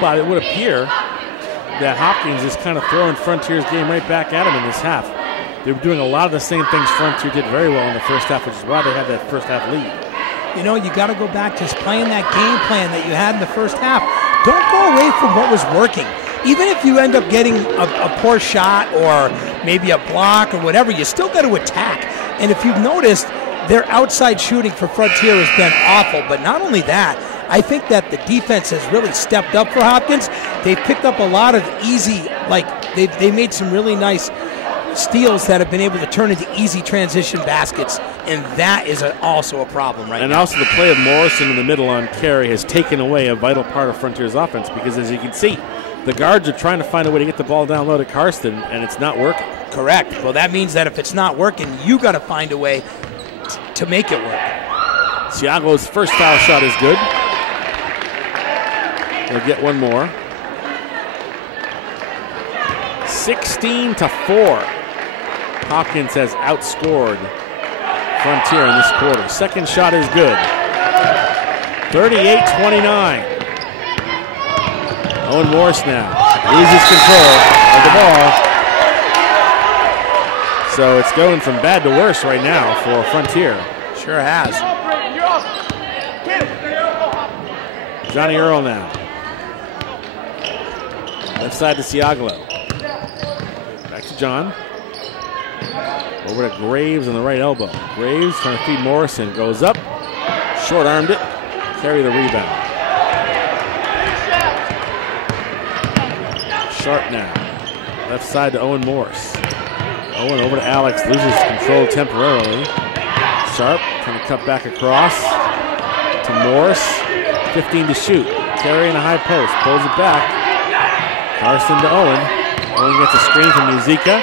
But it would appear that Hopkins is kind of throwing Frontier's game right back at him in this half. They were doing a lot of the same things Frontier did very well in the first half, which is why they had that first half lead. You know, you got to go back to playing that game plan that you had in the first half. Don't go away from what was working. Even if you end up getting a poor shot or maybe a block or whatever, you still got to attack. And if you've noticed, their outside shooting for Frontier has been awful. But not only that, I think that the defense has really stepped up for Hopkins. They've picked up a lot of easy, they made some really nice steals that have been able to turn into easy transition baskets, and that is also a problem right now. And also the play of Morrison in the middle on carry has taken away a vital part of Frontier's offense because, as you can see, the guards are trying to find a way to get the ball down low to Karsten, and it's not working. Correct. Well, that means that if it's not working, you got to find a way to make it work. Siago's first foul shot is good. He'll get one more. 16-4. Hopkins has outscored Frontier in this quarter. Second shot is good. 38-29. Owen Morris now loses control of the ball. So it's going from bad to worse right now for Frontier. Sure has. Johnny Earl now. Left side to Siaglo. Back to John. Over to Graves on the right elbow. Graves trying to feed Morrison. Goes up. Short-armed it. Carry the rebound. Sharp now. Left side to Owen Morris. Owen over to Alex. Loses control temporarily. Sharp trying to cut back across to Morris. 15 to shoot. Carry in a high post. Pulls it back. Karsten to Owen. Owen gets a screen from Muzika.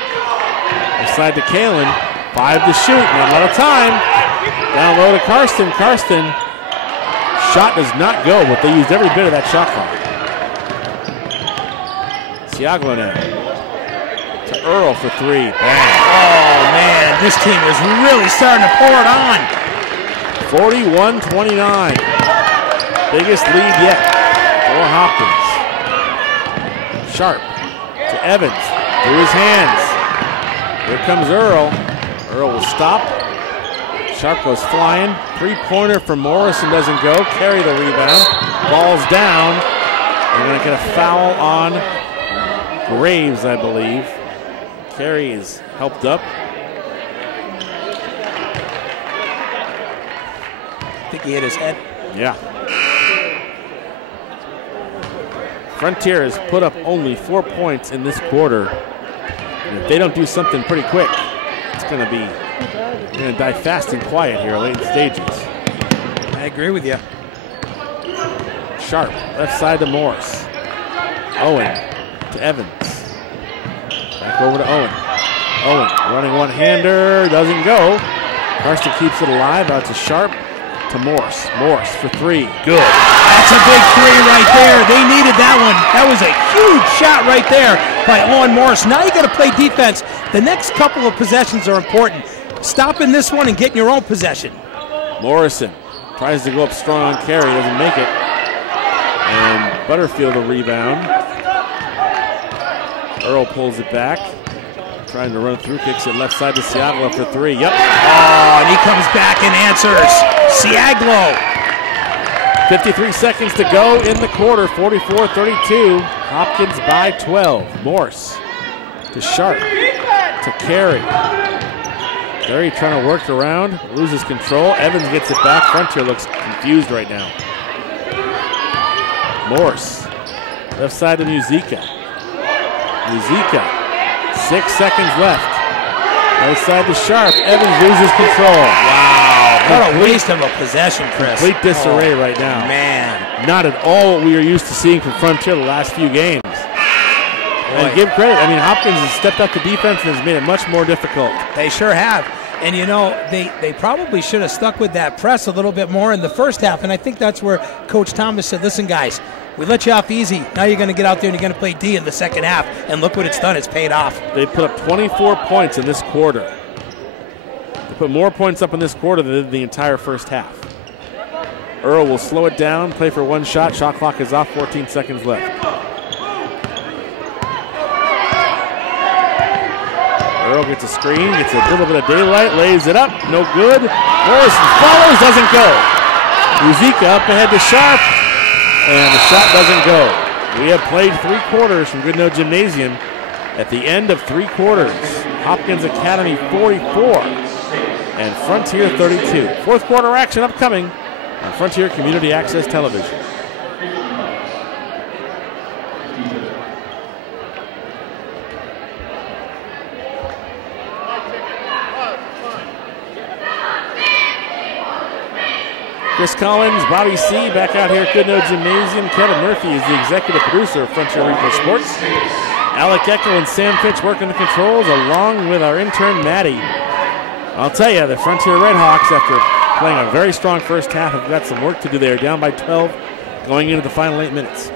Inside to Kalen. 5 to shoot. Not a lot of time. Down low to Karsten. Karsten. Shot does not go, but they used every bit of that shot clock. Siaglo now. To Earl for 3. Bang. Oh, man. This team is really starting to pour it on. 41-29. Biggest lead yet for Hopkins. Sharp to Evans. Through his hands. Here comes Earl. Earl will stop. Sharp goes flying. Three-pointer from Morrison doesn't go. Carry the rebound. Ball's down. They're going to get a foul on Graves, I believe. Carey is helped up. I think he hit his head. Yeah. Frontier has put up only 4 points in this quarter. And if they don't do something pretty quick, it's going to die fast and quiet here late in stages. I agree with you. Sharp, left side to Morris. Owen to Evans. Back over to Owen. Owen running one-hander, doesn't go. Karsten keeps it alive, out to Sharp to Morris. Morris for 3, good. That's a big 3 right there. They needed that one. That was a huge shot right there by Owen Morris. Now you got to play defense. The next couple of possessions are important. Stopping this one and getting your own possession. Morrison tries to go up strong on Carey, doesn't make it. And Butterfield a rebound. Earl pulls it back. Trying to run through, kicks it left side to Siaglo for 3. Yep. Oh, and he comes back and answers. Siaglo. 53 seconds to go in the quarter, 44-32. Hopkins by 12. Morse to Sharp, to Carey. Carey trying to work around, loses control. Evans gets it back. Frontier looks confused right now. Morse Left side to Musica. Musica. 6 seconds left. Right side to Sharp. Evans loses control. Wow. What a waste of a possession, Chris. Complete disarray right now. Man. Not at all what we are used to seeing from Frontier the last few games. And give credit. I mean, Hopkins has stepped up to defense and has made it much more difficult. They sure have. And, you know, they probably should have stuck with that press a little bit more in the first half. And I think that's where Coach Thomas said, listen, guys, we let you off easy. Now you're going to get out there and you're going to play D in the second half. And look what it's done. It's paid off. They put up 24 points in this quarter. They put more points up in this quarter than they did the entire first half. Earl will slow it down, play for one shot. Shot clock is off, 14 seconds left. Earl gets a screen, gets a little bit of daylight, lays it up, no good. Morrison follows, doesn't go. Musica up ahead to Sharp, and the shot doesn't go. We have played 3 quarters from Goodnoe Gymnasium. At the end of 3 quarters, Hopkins Academy 44 and Frontier 32. Fourth quarter action upcoming on Frontier Community Access Television. Chris Collins, Bobby C. back out here at Goodnoe Gymnasium. Kevin Murphy is the executive producer of Frontier Regional Sports. Alec Echo and Sam Fitch working the controls along with our intern Maddie. I'll tell you, the Frontier Redhawks, after playing a very strong first half, have got some work to do. They're down by 12 going into the final 8 minutes.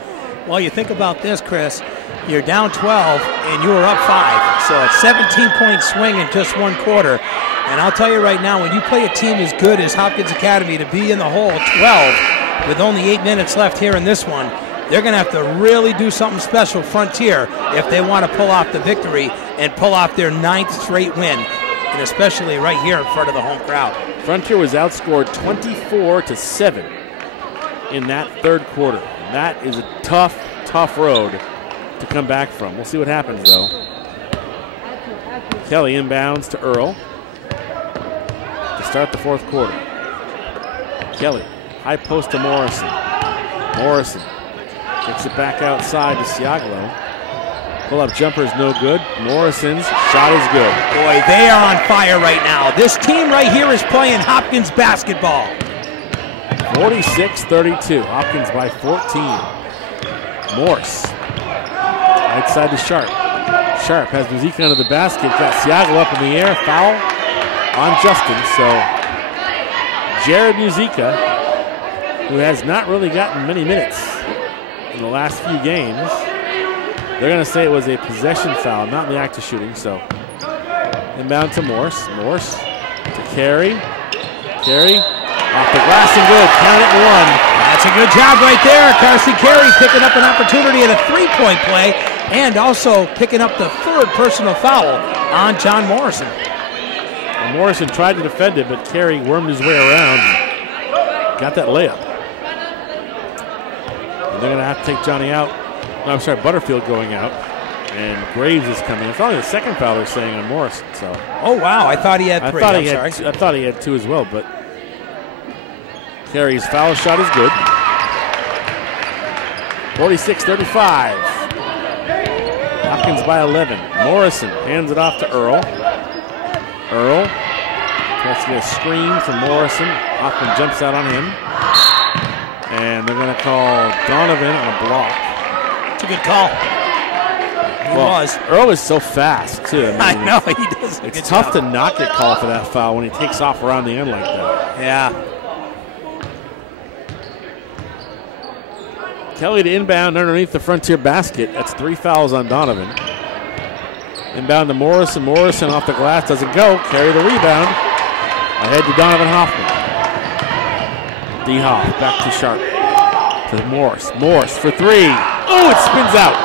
Well, you think about this, Chris. You're down 12 and you were up 5. So it's 17-point swing in just 1 quarter. And I'll tell you right now, when you play a team as good as Hopkins Academy to be in the hole at 12 with only 8 minutes left here in this one, they're going to have to really do something special, Frontier, if they want to pull off the victory and pull off their 9th straight win, and especially right here in front of the home crowd. Frontier was outscored 24-7 in that 3rd quarter. And that is a tough, tough road to come back from. We'll see what happens, though. Kelly inbounds to Earl to start the 4th quarter. Kelly, high post to Morrison. Morrison kicks it back outside to Siaglo. Pull-up jumper's no good. Morrison's shot is good. Boy, they are on fire right now. This team right here is playing Hopkins basketball. 46-32. Hopkins by 14. Morse. Right side to Sharp. Sharp has Musica under the basket. Got Siaglo up in the air. Foul on Justin. So Jared Musica, who has not really gotten many minutes in the last few games, they're going to say it was a possession foul, not in the act of shooting. So inbound to Morse. Morse to Carey. Carey off the glass and good. Count it 1. That's a good job right there. Carson Carey picking up an opportunity at a 3-point play and also picking up the 3rd personal foul on John Morrison. And Morrison tried to defend it, but Carey wormed his way around and got that layup. And they're going to have to take Johnny out. No, I'm sorry, Butterfield going out. And Graves is coming. It's only the 2nd foul they're saying on Morrison. So. Oh, wow. I thought he had 3. I thought he had 2 as well, but Carey's foul shot is good. 46-35. Hopkins by 11. Morrison hands it off to Earl. Earl tries to get a screen from Morrison. Hopkins jumps out on him. And they're going to call Donovan on a block. It's a good call. Earl is so fast, too. I know, he does. It's tough to not get called for that foul when he takes off around the end like that. Yeah. Kelly to inbound underneath the Frontier basket. That's 3 fouls on Donovan. Inbound to Morrison. Morrison off the glass. Doesn't go. Carry the rebound. Ahead to Donovan Hoffman. D-Hoff back to Sharp. To Morse. Morse for 3. Oh, it spins out.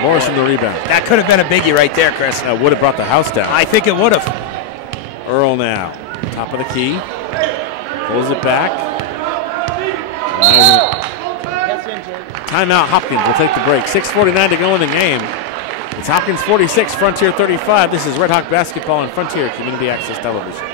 Morrison the rebound. That could have been a biggie right there, Chris. That would have brought the house down. I think it would have. Earl now. Top of the key. Pulls it back. Timeout Hopkins will take the break. 6:49 to go in the game. It's Hopkins 46, Frontier 35. This is Red Hawk basketball on Frontier Community Access Television.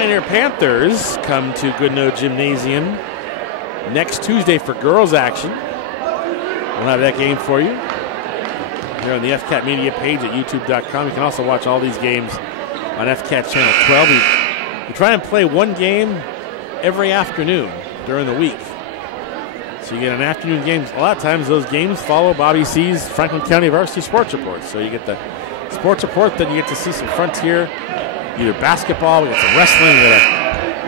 Pioneer Panthers come to Goodnoe Gymnasium next Tuesday for girls action. We'll have that game for you here on the FCAT media page at youtube.com. You can also watch all these games on FCAT Channel 12. We try and play one game every afternoon during the week. So you get an afternoon game. A lot of times those games follow Bobby C's Franklin County Varsity Sports Report. So you get the sports report, then you get to see some Frontier, either basketball, we got some wrestling. We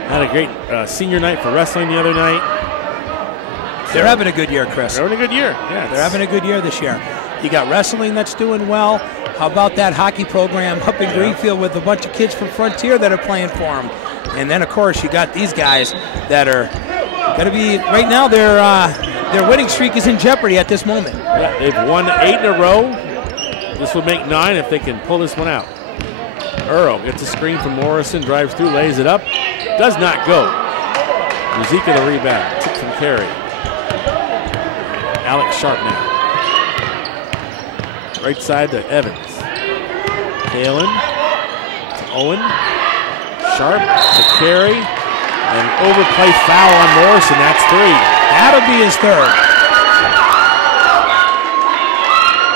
had a great senior night for wrestling the other night. They're having a good year, Chris. They're having a good year. Yeah, they're having a good year this year. You got wrestling that's doing well. How about that hockey program up in Greenfield with a bunch of kids from Frontier that are playing for them? And then, of course, you got these guys that are going to be, right now, their winning streak is in jeopardy at this moment. Yeah, they've won 8 in a row. This would make 9 if they can pull this one out. Earl gets a screen from Morrison, drives through, lays it up. Does not go. Muzika the rebound. Took from Carey. Alex Sharp now. Right side to Evans. Kalen to Owen. Sharp to Carey. And overplay foul on Morrison. That's 3. That'll be his 3rd.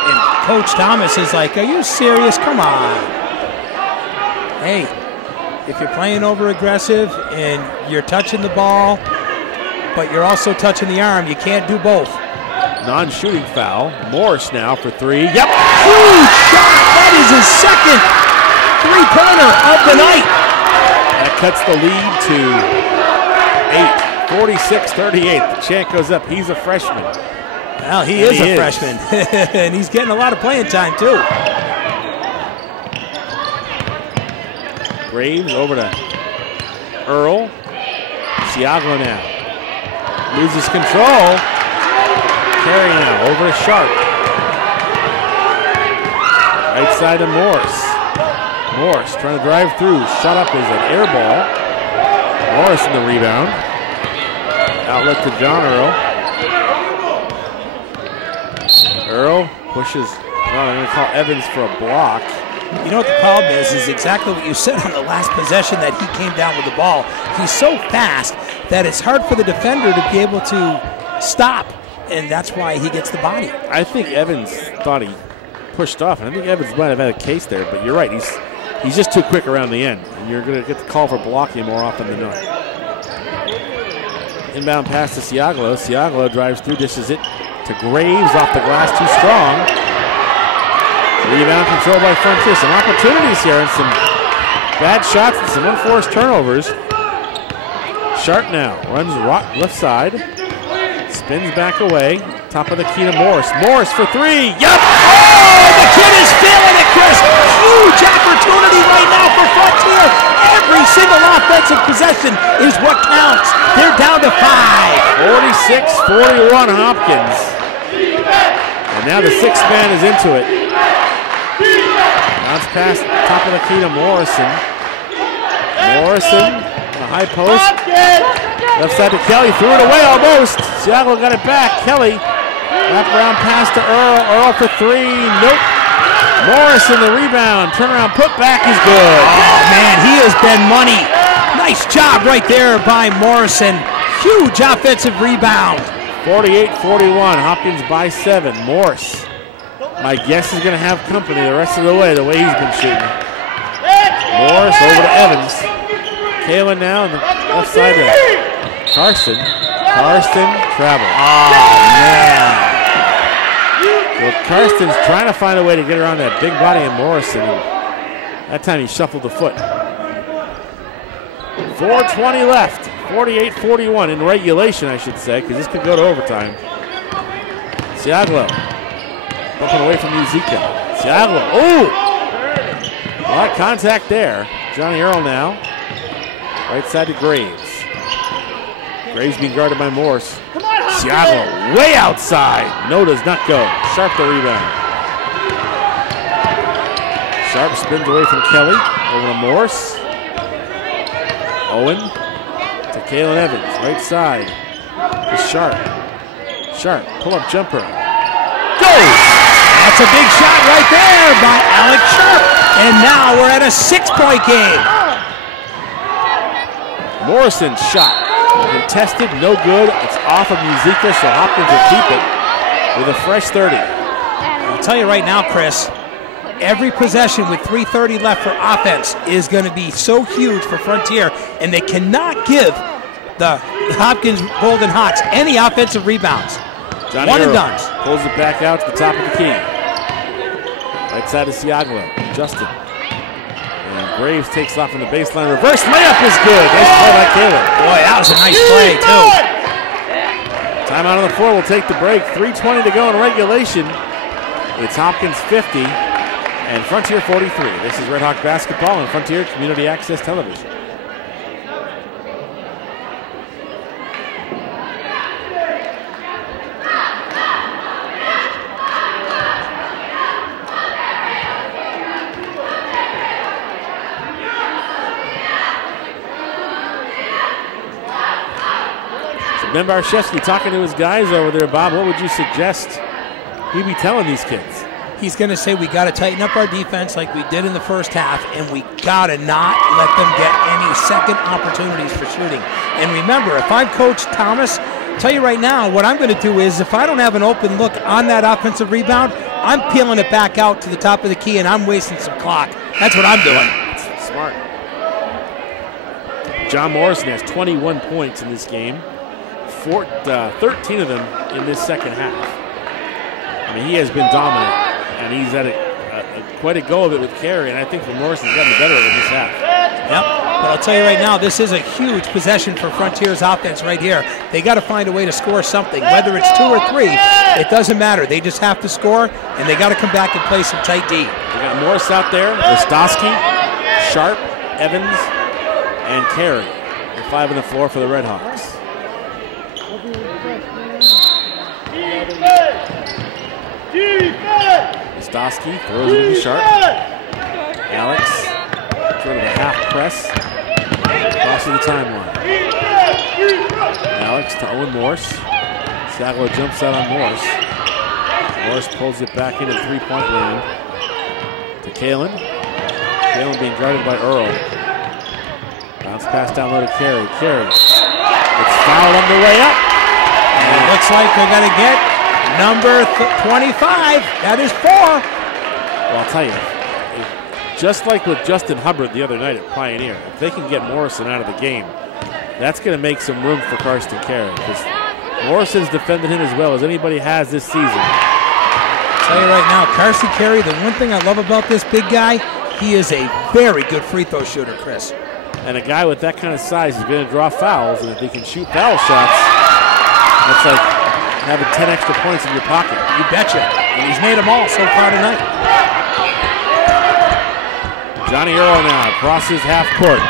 And Coach Thomas is like, are you serious? Come on. Hey, if you're playing over aggressive and you're touching the ball, but you're also touching the arm, you can't do both. Non-shooting foul. Morris now for 3. Yep. Huge shot. That is his second three-pointer of the night. That cuts the lead to 8. 46-38. The chant goes up. He's a freshman. Well, he is a freshman. And he's getting a lot of playing time, too. Graves over to Earl. Siaglo now. Loses control. Carey now over to Sharp. Right side to Morris. Morris trying to drive through. Shot up is an air ball. Morris in the rebound. Outlet to John Earl. Earl pushes. Well, I'm going to call Evans for a block. You know what the problem is exactly what you said on the last possession that he came down with the ball. He's so fast that it's hard for the defender to be able to stop, and that's why he gets the body. I think Evans thought he pushed off, and I think Evans might have had a case there, but you're right. He's just too quick around the end, and you're going to get the call for blocking more often than not. Inbound pass to Siaglo. Siaglo drives through, dishes it to Graves off the glass, too strong. Rebound control by Frontier. Some opportunities here and some bad shots and some unforced turnovers. Sharp now runs left side. Spins back away. Top of the key to Morris. Morris for 3. Yup! Oh, the kid is feeling it, Chris. Huge opportunity right now for Frontier. Every single offensive possession is what counts. They're down to 5. 46-41 Hopkins. And now the 6th man is into it. Bounce pass top of the key to Morrison. Morrison on a high post. Left side to Kelly. Threw it away almost. Seattle got it back. Kelly. Wraparound pass to Earl. Earl for 3. Nope. Morrison the rebound. Turnaround put back is good. Oh, man, he has been money. Nice job right there by Morrison. Huge offensive rebound. 48-41. Hopkins by 7. Morris. My guess is going to have company the rest of the way he's been shooting. Morris over to Evans. Kalen now on the left side to Karsten. Karsten travel. Oh, man. Well, Karsten's trying to find a way to get around that big body of Morrison. That time he shuffled the foot. 4:20 left. 48-41 in regulation, I should say, because this could go to overtime. Siaglo. Bumping away from Muzika. Siaglo. Oh! A lot of contact there. Johnny Earl now. Right side to Graves. Graves being guarded by Morse. Siaglo way outside. No, does not go. Sharp the rebound. Sharp spins away from Kelly. Over to Morse. Owen to Kalen Evans. Right side to Sharp. Sharp. Pull-up jumper. Goes! That's a big shot right there by Alex Sharp. And now we're at a 6-point game. Morrison's shot. Contested, no good. It's off of Muzica, so Hopkins will keep it with a fresh 30. I'll tell you right now, Chris, every possession with 3:30 left for offense is going to be so huge for Frontier, and they cannot give the Hopkins Golden Hawks any offensive rebounds. Johnny One and Earl done. pulls it back out to the top of the key. Right side of Siagalo. Justin. And Graves takes off on the baseline. Reverse layup is good. Nice play by Caleb. Boy, that was a nice play, too. Timeout on the floor. We'll take the break. 3:20 to go in regulation. It's Hopkins 50 and Frontier 43. This is Red Hawk basketball on Frontier Community Access Television. Ben Barshevsky talking to his guys over there. Bob, what would you suggest he be telling these kids? He's going to say we got to tighten up our defense like we did in the first half, and we got to not let them get any second opportunities for shooting. And remember, if I'm Coach Thomas, tell you right now, what I'm going to do is if I don't have an open look on that offensive rebound, I'm peeling it back out to the top of the key, and I'm wasting some clock. That's what I'm doing. That's smart. John Morrison has 21 points in this game. 13 of them in this second half. I mean, he has been dominant, and he's had quite a go of it with Carey, and I think Morrison's gotten the better of it in this half. Yep, but I'll tell you right now, this is a huge possession for Frontier's offense right here. They got to find a way to score something. Whether it's 2 or 3, it doesn't matter. They just have to score, and they got to come back and play some tight D. We got Morris out there, Rostowski, Sharp, Evans, and Carey. The 5 on the floor for the Red Hawks. Rostowski throws it into Sharp. Alex, sort of a half press, crosses the timeline. Alex to Owen Morse. Siagalo jumps out on Morse. Morse pulls it back into 3-point land to Kalen. Kalen being guarded by Earl. Bounce pass down low to Carey. Carey. It's fouled on the way up. And it looks like they're going to get number 25. That is 4. Well, I'll tell you, just like with Justin Hubbard the other night at Pioneer, if they can get Morrison out of the game, that's going to make some room for Karsten Carey, because Morrison's defended him as well as anybody has this season. I'll tell you right now, Karsten Carey, the one thing I love about this big guy, he is a very good free throw shooter, Chris. And a guy with that kind of size is going to draw fouls, and if he can shoot foul shots, that's like having 10 extra points in your pocket. You betcha. And he's made them all so far tonight. Johnny Earl now crosses half court.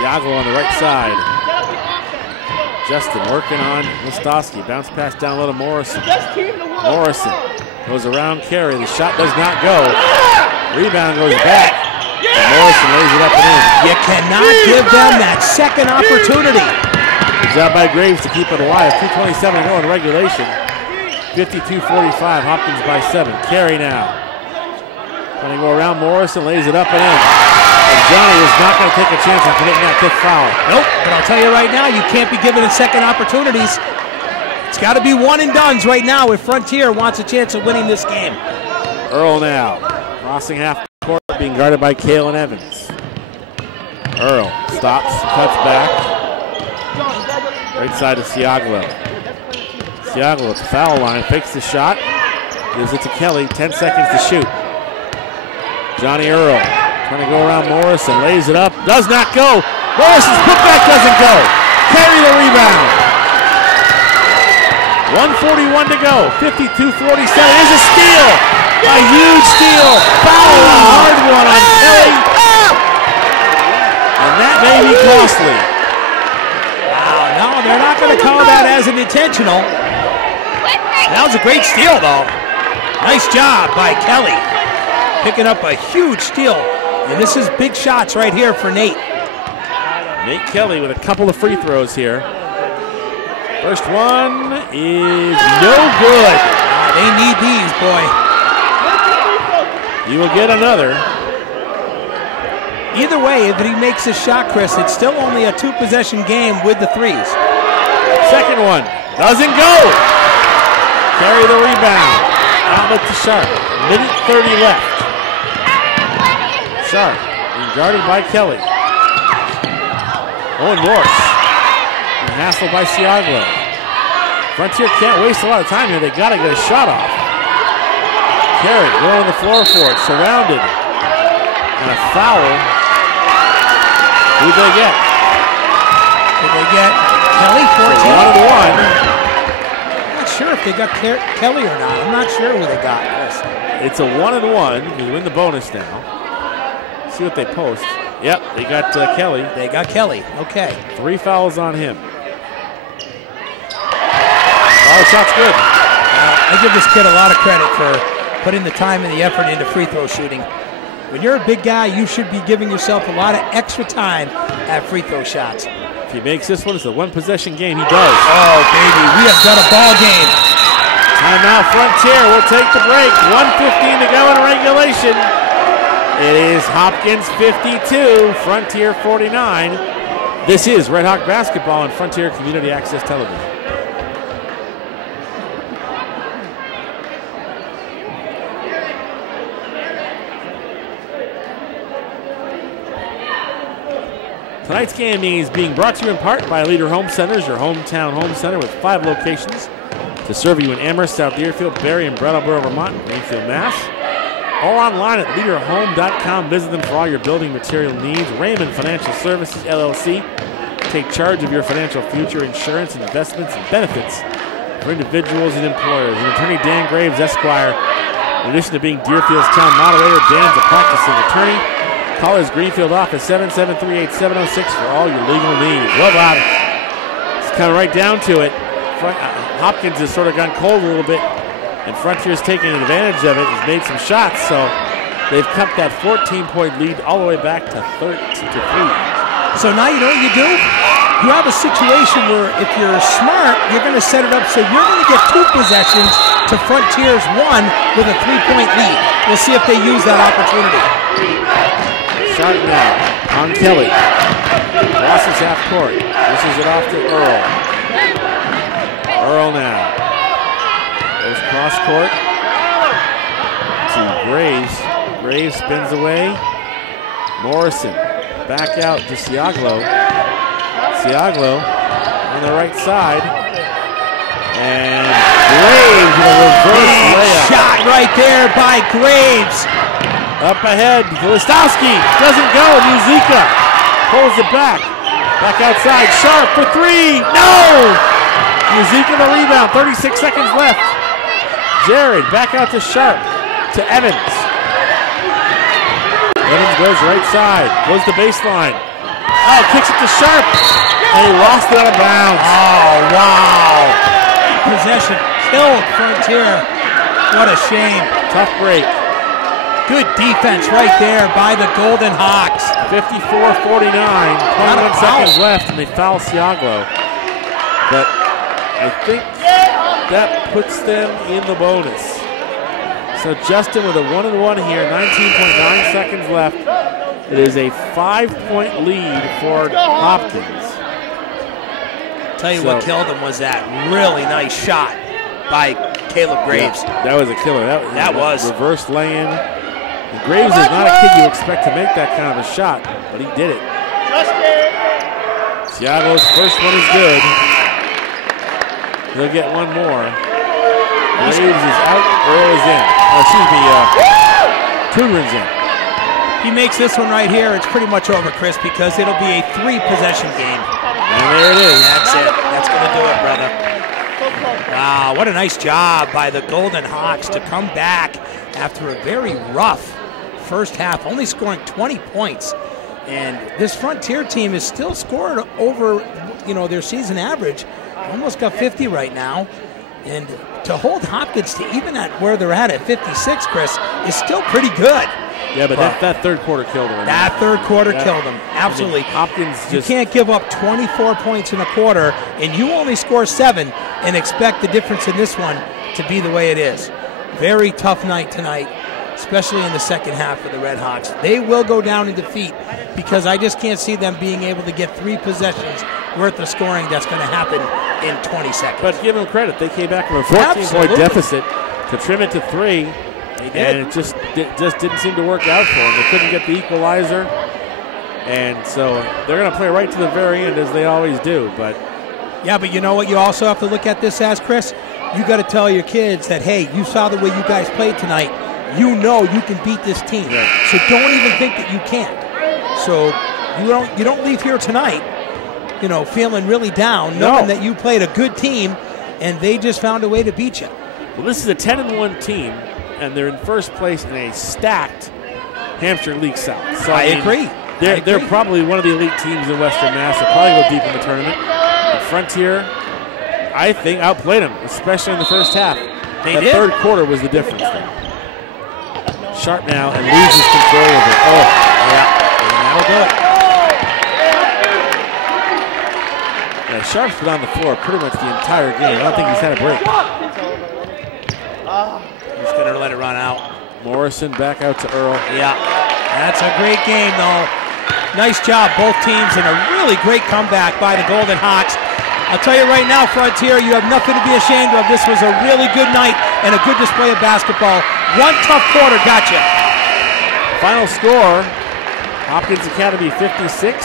Siagalo on the right side. Justin working on Rostowski. Bounce pass down low to Morrison. Morrison goes around Carey. The shot does not go. Rebound goes back. And Morrison lays it up and in. You cannot give them that second opportunity. Good job by Graves to keep it alive. 2:27 to go in regulation. 52-45. Hopkins by 7. Carey now. Trying to go around Morrison, lays it up and in. And Johnny is not going to take a chance on committing that 5th foul. Nope, but I'll tell you right now, you can't be given it second opportunities. It's got to be one and dones right now if Frontier wants a chance of winning this game. Earl now. Crossing half court, being guarded by Kalen Evans. Earl stops, cuts back. Right side of Siagalo. Siagalo at the foul line, fakes the shot. Gives it to Kelly, 10 seconds to shoot. Johnny Earl trying to go around Morrison, lays it up, does not go. Morrison's putback doesn't go. Carry the rebound. 1:41 to go, 52-47, is a steal. A huge steal. Foul, a hard one on Kelly. And that may be costly. Wow, no, they're not going to call that as an intentional. That was a great steal, though. Nice job by Kelly. Picking up a huge steal. And this is big shots right here for Nate. Nate Kelly with a couple of free throws here. First one is no good. They need these, boy. You will get another. Either way, if he makes a shot, Chris, it's still only a 2-possession game with the threes. Second one. Doesn't go. Carry the rebound. Outlet to Sharp. Minute 30 left. Sharp being guarded by Kelly. Owen Morse being hassled by Siaglo. Frontier can't waste a lot of time here. They got to get a shot off. Carey going on the floor for it. Surrounded. And a foul. Who'd they get? Did they get Kelly? 14? 1-1. I'm not sure if they got Kelly or not. I'm not sure who they got, Chris. It's a 1-1. You win the bonus now. See what they post. Yep, they got Kelly. They got Kelly. Okay. 3 fouls on him. All shot's good. I give this kid a lot of credit for putting the time and the effort into free throw shooting. When you're a big guy, you should be giving yourself a lot of extra time at free throw shots. If he makes this one, it's a 1-possession game. He does. Oh, baby, we have got a ball game. Timeout Frontier. We'll take the break. 1:15 to go in regulation. It is Hopkins 52, Frontier 49. This is Red Hawk basketball on Frontier Community Access Television. Tonight's game is being brought to you in part by Leader Home Centers, your hometown home center with 5 locations to serve you in Amherst, South Deerfield, Barrie, and Brattleboro, Vermont, and Greenfield, Mass. Or online at leaderhome.com. Visit them for all your building material needs. Raymond Financial Services, LLC. Take charge of your financial future, insurance, investments, and benefits for individuals and employers. And Attorney Dan Graves, Esquire. In addition to being Deerfield's town moderator, Dan's a practicing attorney. Call his Greenfield office, 773-8706 for all your legal needs. Well, Bob, it's coming right down to it. Hopkins has sort of gone cold a little bit, and Frontier's taking advantage of it. He's made some shots, so they've cut that 14-point lead all the way back to 3. So now you know what you do? You have a situation where if you're smart, you're going to set it up so you're going to get 2 possessions to Frontier's 1 with a 3-point lead. We'll see if they use that opportunity. Shot now on Kelly. Crosses half court. This is it off to Earl. Earl now. Goes cross court to Graves. Graves spins away. Morrison back out to Siaglo. Siaglo on the right side. And Graves with a reverse layup. Shot right there by Graves. Up ahead, Listowski doesn't go. Muzika pulls it back. Back outside, Sharp for 3. No! Muzika the rebound, 36 seconds left. Jared back out to Sharp, to Evans. Evans goes right side, goes to baseline. Oh, kicks it to Sharp, and he lost it out of bounds. Oh, wow. Possession killed Frontier. What a shame. Tough break. Good defense right there by the Golden Hawks. 54-49, 21 seconds left, and they foul Siaglo. But I think that puts them in the bonus. So Justin with a 1-1 here, 19.9 seconds left. It is a 5-point lead for Hopkins. Tell you what killed him was that really nice shot by Caleb Graves. Yeah, that was a killer. That was reverse lay-in. And Graves is not a kid you expect to make that kind of a shot, but he did it. Siaglo's first one is good. He'll get one more. Graves is out, Earl is in. Tudrin's in. He makes this one right here, it's pretty much over, Chris, because it'll be a 3-possession game. And there it is. That's it. That's going to do it, brother. Wow, what a nice job by the Golden Hawks to come back after a very rough first half, only scoring 20 points. And this Frontier team is still scored over, their season average. Almost got 50 right now. And to hold Hopkins to even at where they're at 56, Chris, is still pretty good. Yeah, but that third quarter killed him. That third quarter killed him. Absolutely. Hopkins you can't give up 24 points in a quarter, and you only score 7 and expect the difference in this one to be the way it is. Very tough night tonight. especially in the second half for the Red Hawks. They will go down in defeat because I just can't see them being able to get 3 possessions worth of scoring that's going to happen in 20 seconds. But give them credit. They came back from a 14-point deficit to trim it to 3. They did. And it just didn't seem to work out for them. They couldn't get the equalizer. And so they're going to play right to the very end, as they always do. But yeah, but you know what you also have to look at this as, Chris? You got to tell your kids that, hey, you saw the way you guys played tonight. You know you can beat this team. Right. So don't even think that you can't. So you don't leave here tonight, feeling really down, knowing that you played a good team and they just found a way to beat you. Well, this is a 10-1 team, and they're in first place in a stacked Hampshire League South. So I agree. They're probably one of the elite teams in Western Mass. They'll probably go deep in the tournament. The Frontier, I think, outplayed them, especially in the first half. That third quarter was the difference there. Sharp now and loses control of it. Oh, yeah, and that'll do it. Yeah, Sharp's been on the floor pretty much the entire game. I don't think he's had a break. He's going to let it run out. Morrison back out to Earl. Yeah, that's a great game, though. Nice job, both teams, and a really great comeback by the Golden Hawks. I'll tell you right now, Frontier, you have nothing to be ashamed of. This was a really good night and a good display of basketball. One tough quarter got you. Final score, Hopkins Academy 56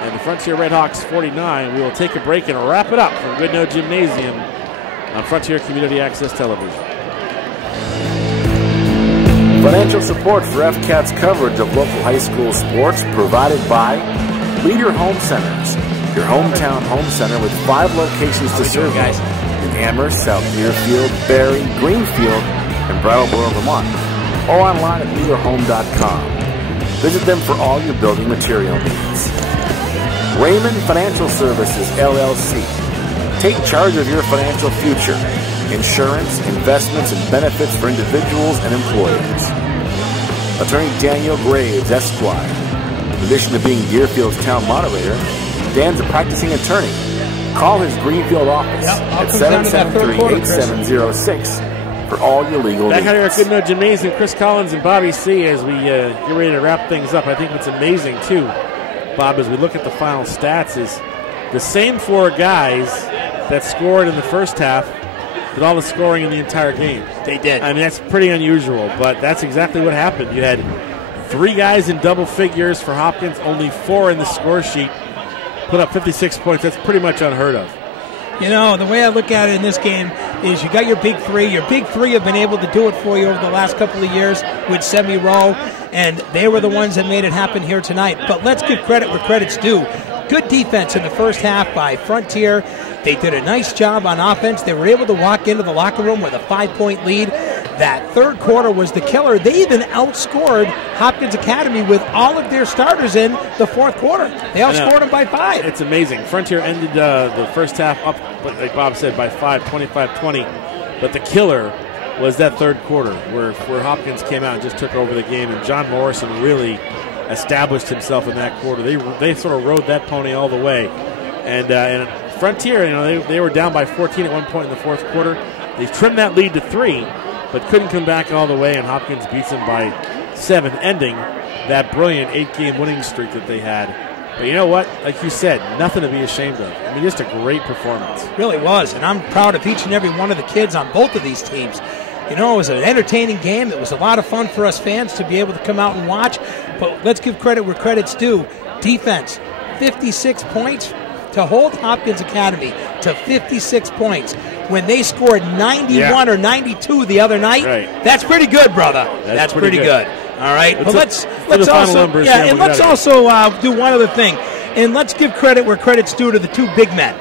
and the Frontier Redhawks 49. We will take a break and wrap it up from Goodnoe Gymnasium on Frontier Community Access Television. Financial support for FCAT's coverage of local high school sports provided by Leader Home Centers, your hometown home center with 5 locations to serve you in Amherst, South Deerfield, Barrie, Greenfield, and Brattleboro, Vermont, or online at leaderhome.com. Visit them for all your building material needs. Raymond Financial Services, LLC. Take charge of your financial future. Insurance, investments, and benefits for individuals and employers. Attorney Daniel Graves, Esquire. In addition to being Deerfield's town moderator, Dan's a practicing attorney. Call his Greenfield office at 773-8706 for all your legal needs. Back out here at Goodnoe Gymnasium, Chris Collins and Bobby C. as we get ready to wrap things up. I think what's amazing, too, Bob, as we look at the final stats, is the same 4 guys that scored in the first half did all the scoring in the entire game. They did. I mean, that's pretty unusual, but that's exactly what happened. You had 3 guys in double figures for Hopkins, only 4 in the score sheet, put up 56 points. That's pretty much unheard of. The way I look at it in this game is you got your big 3. Your big 3 have been able to do it for you over the last couple of years with semi-row, and they were the ones that made it happen here tonight. But let's give credit where credit's due. Good defense in the first half by Frontier. They did a nice job on offense. They were able to walk into the locker room with a 5-point lead. That third quarter was the killer. They even outscored Hopkins Academy with all of their starters in the fourth quarter. They outscored them by 5. It's amazing. Frontier ended the first half up, like Bob said, by 5, 25-20. But the killer was that third quarter where Hopkins came out and just took over the game, and John Morrison really established himself in that quarter. They sort of rode that pony all the way. And Frontier, they were down by 14 at one point in the fourth quarter. They trimmed that lead to 3, but couldn't come back all the way, and Hopkins beats them by 7, ending that brilliant 8-game winning streak that they had. But you know what? Like you said, nothing to be ashamed of. I mean, just a great performance. It really was, and I'm proud of each and every one of the kids on both of these teams. It was an entertaining game. It was a lot of fun for us fans to be able to come out and watch, but let's give credit where credit's due. Defense, 56 points to hold Hopkins Academy to 56 points when they scored 91 or 92 the other night. Right. That's pretty good, brother. That's pretty good. All right, but let's also do one other thing, and let's give credit where credit's due to the 2 big men.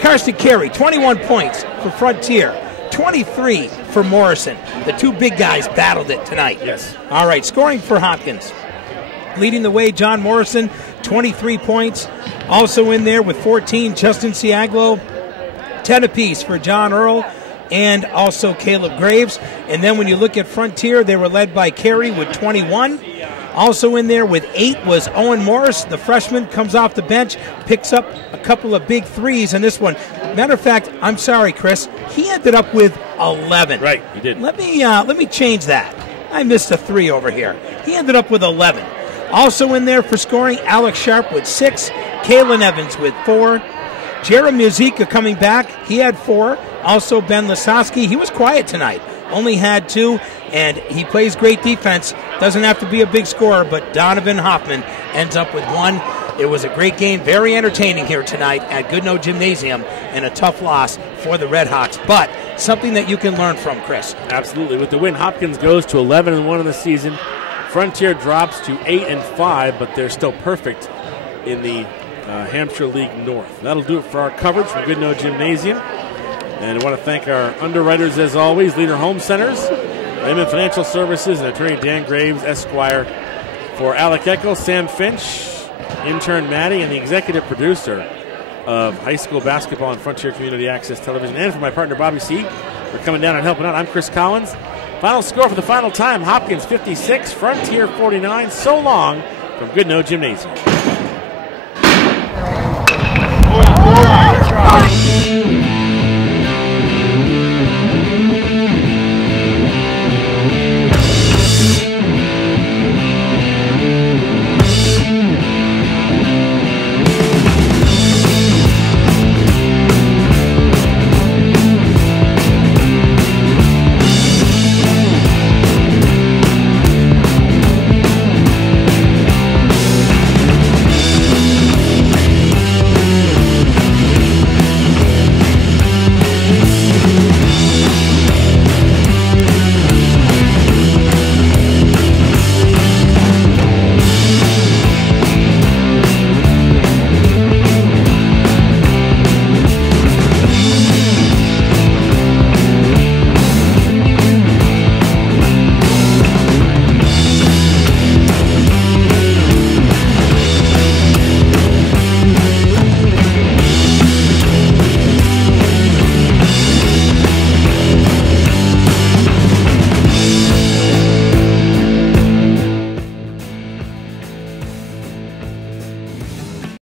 Karsten Carey, 21 points for Frontier, 23 for Morrison. The 2 big guys battled it tonight. Yes. All right, scoring for Hopkins. Leading the way, John Morrison, 23 points. Also in there with 14, Justin Ciaglo, 10 apiece for John Earl, and also Caleb Graves. And then when you look at Frontier, they were led by Carey with 21. Also in there with 8 was Owen Morris, the freshman, comes off the bench, picks up a couple of big 3s in this one. Matter of fact, I'm sorry, Chris, he ended up with 11. Right, he did. Let me change that. I missed a 3 over here. He ended up with 11. Also in there for scoring, Alex Sharp with 6, Kalen Evans with 4, Jared Muzika coming back, he had 4. Also Ben Lasowski, he was quiet tonight, only had 2, and he plays great defense. Doesn't have to be a big scorer, but Donovan Hoffman ends up with 1. It was a great game, very entertaining here tonight at Goodnoe Gymnasium, and a tough loss for the Red Hawks, but something that you can learn from, Chris. Absolutely. With the win, Hopkins goes to 11-1 in the season. Frontier drops to 8-5, but they're still perfect in the Hampshire League North. That'll do it for our coverage from Goodnoe Gymnasium. And I want to thank our underwriters, as always, Leader Home Centers, Raymond Financial Services, and attorney Dan Graves, Esquire. For Alec Eckel, Sam Finch, intern Maddie, and the executive producer of high school basketball on Frontier Community Access Television, and for my partner Bobby C. for coming down and helping out. I'm Chris Collins. Final score for the final time, Hopkins 56, Frontier 49. So long from Goodnoe Gymnasium.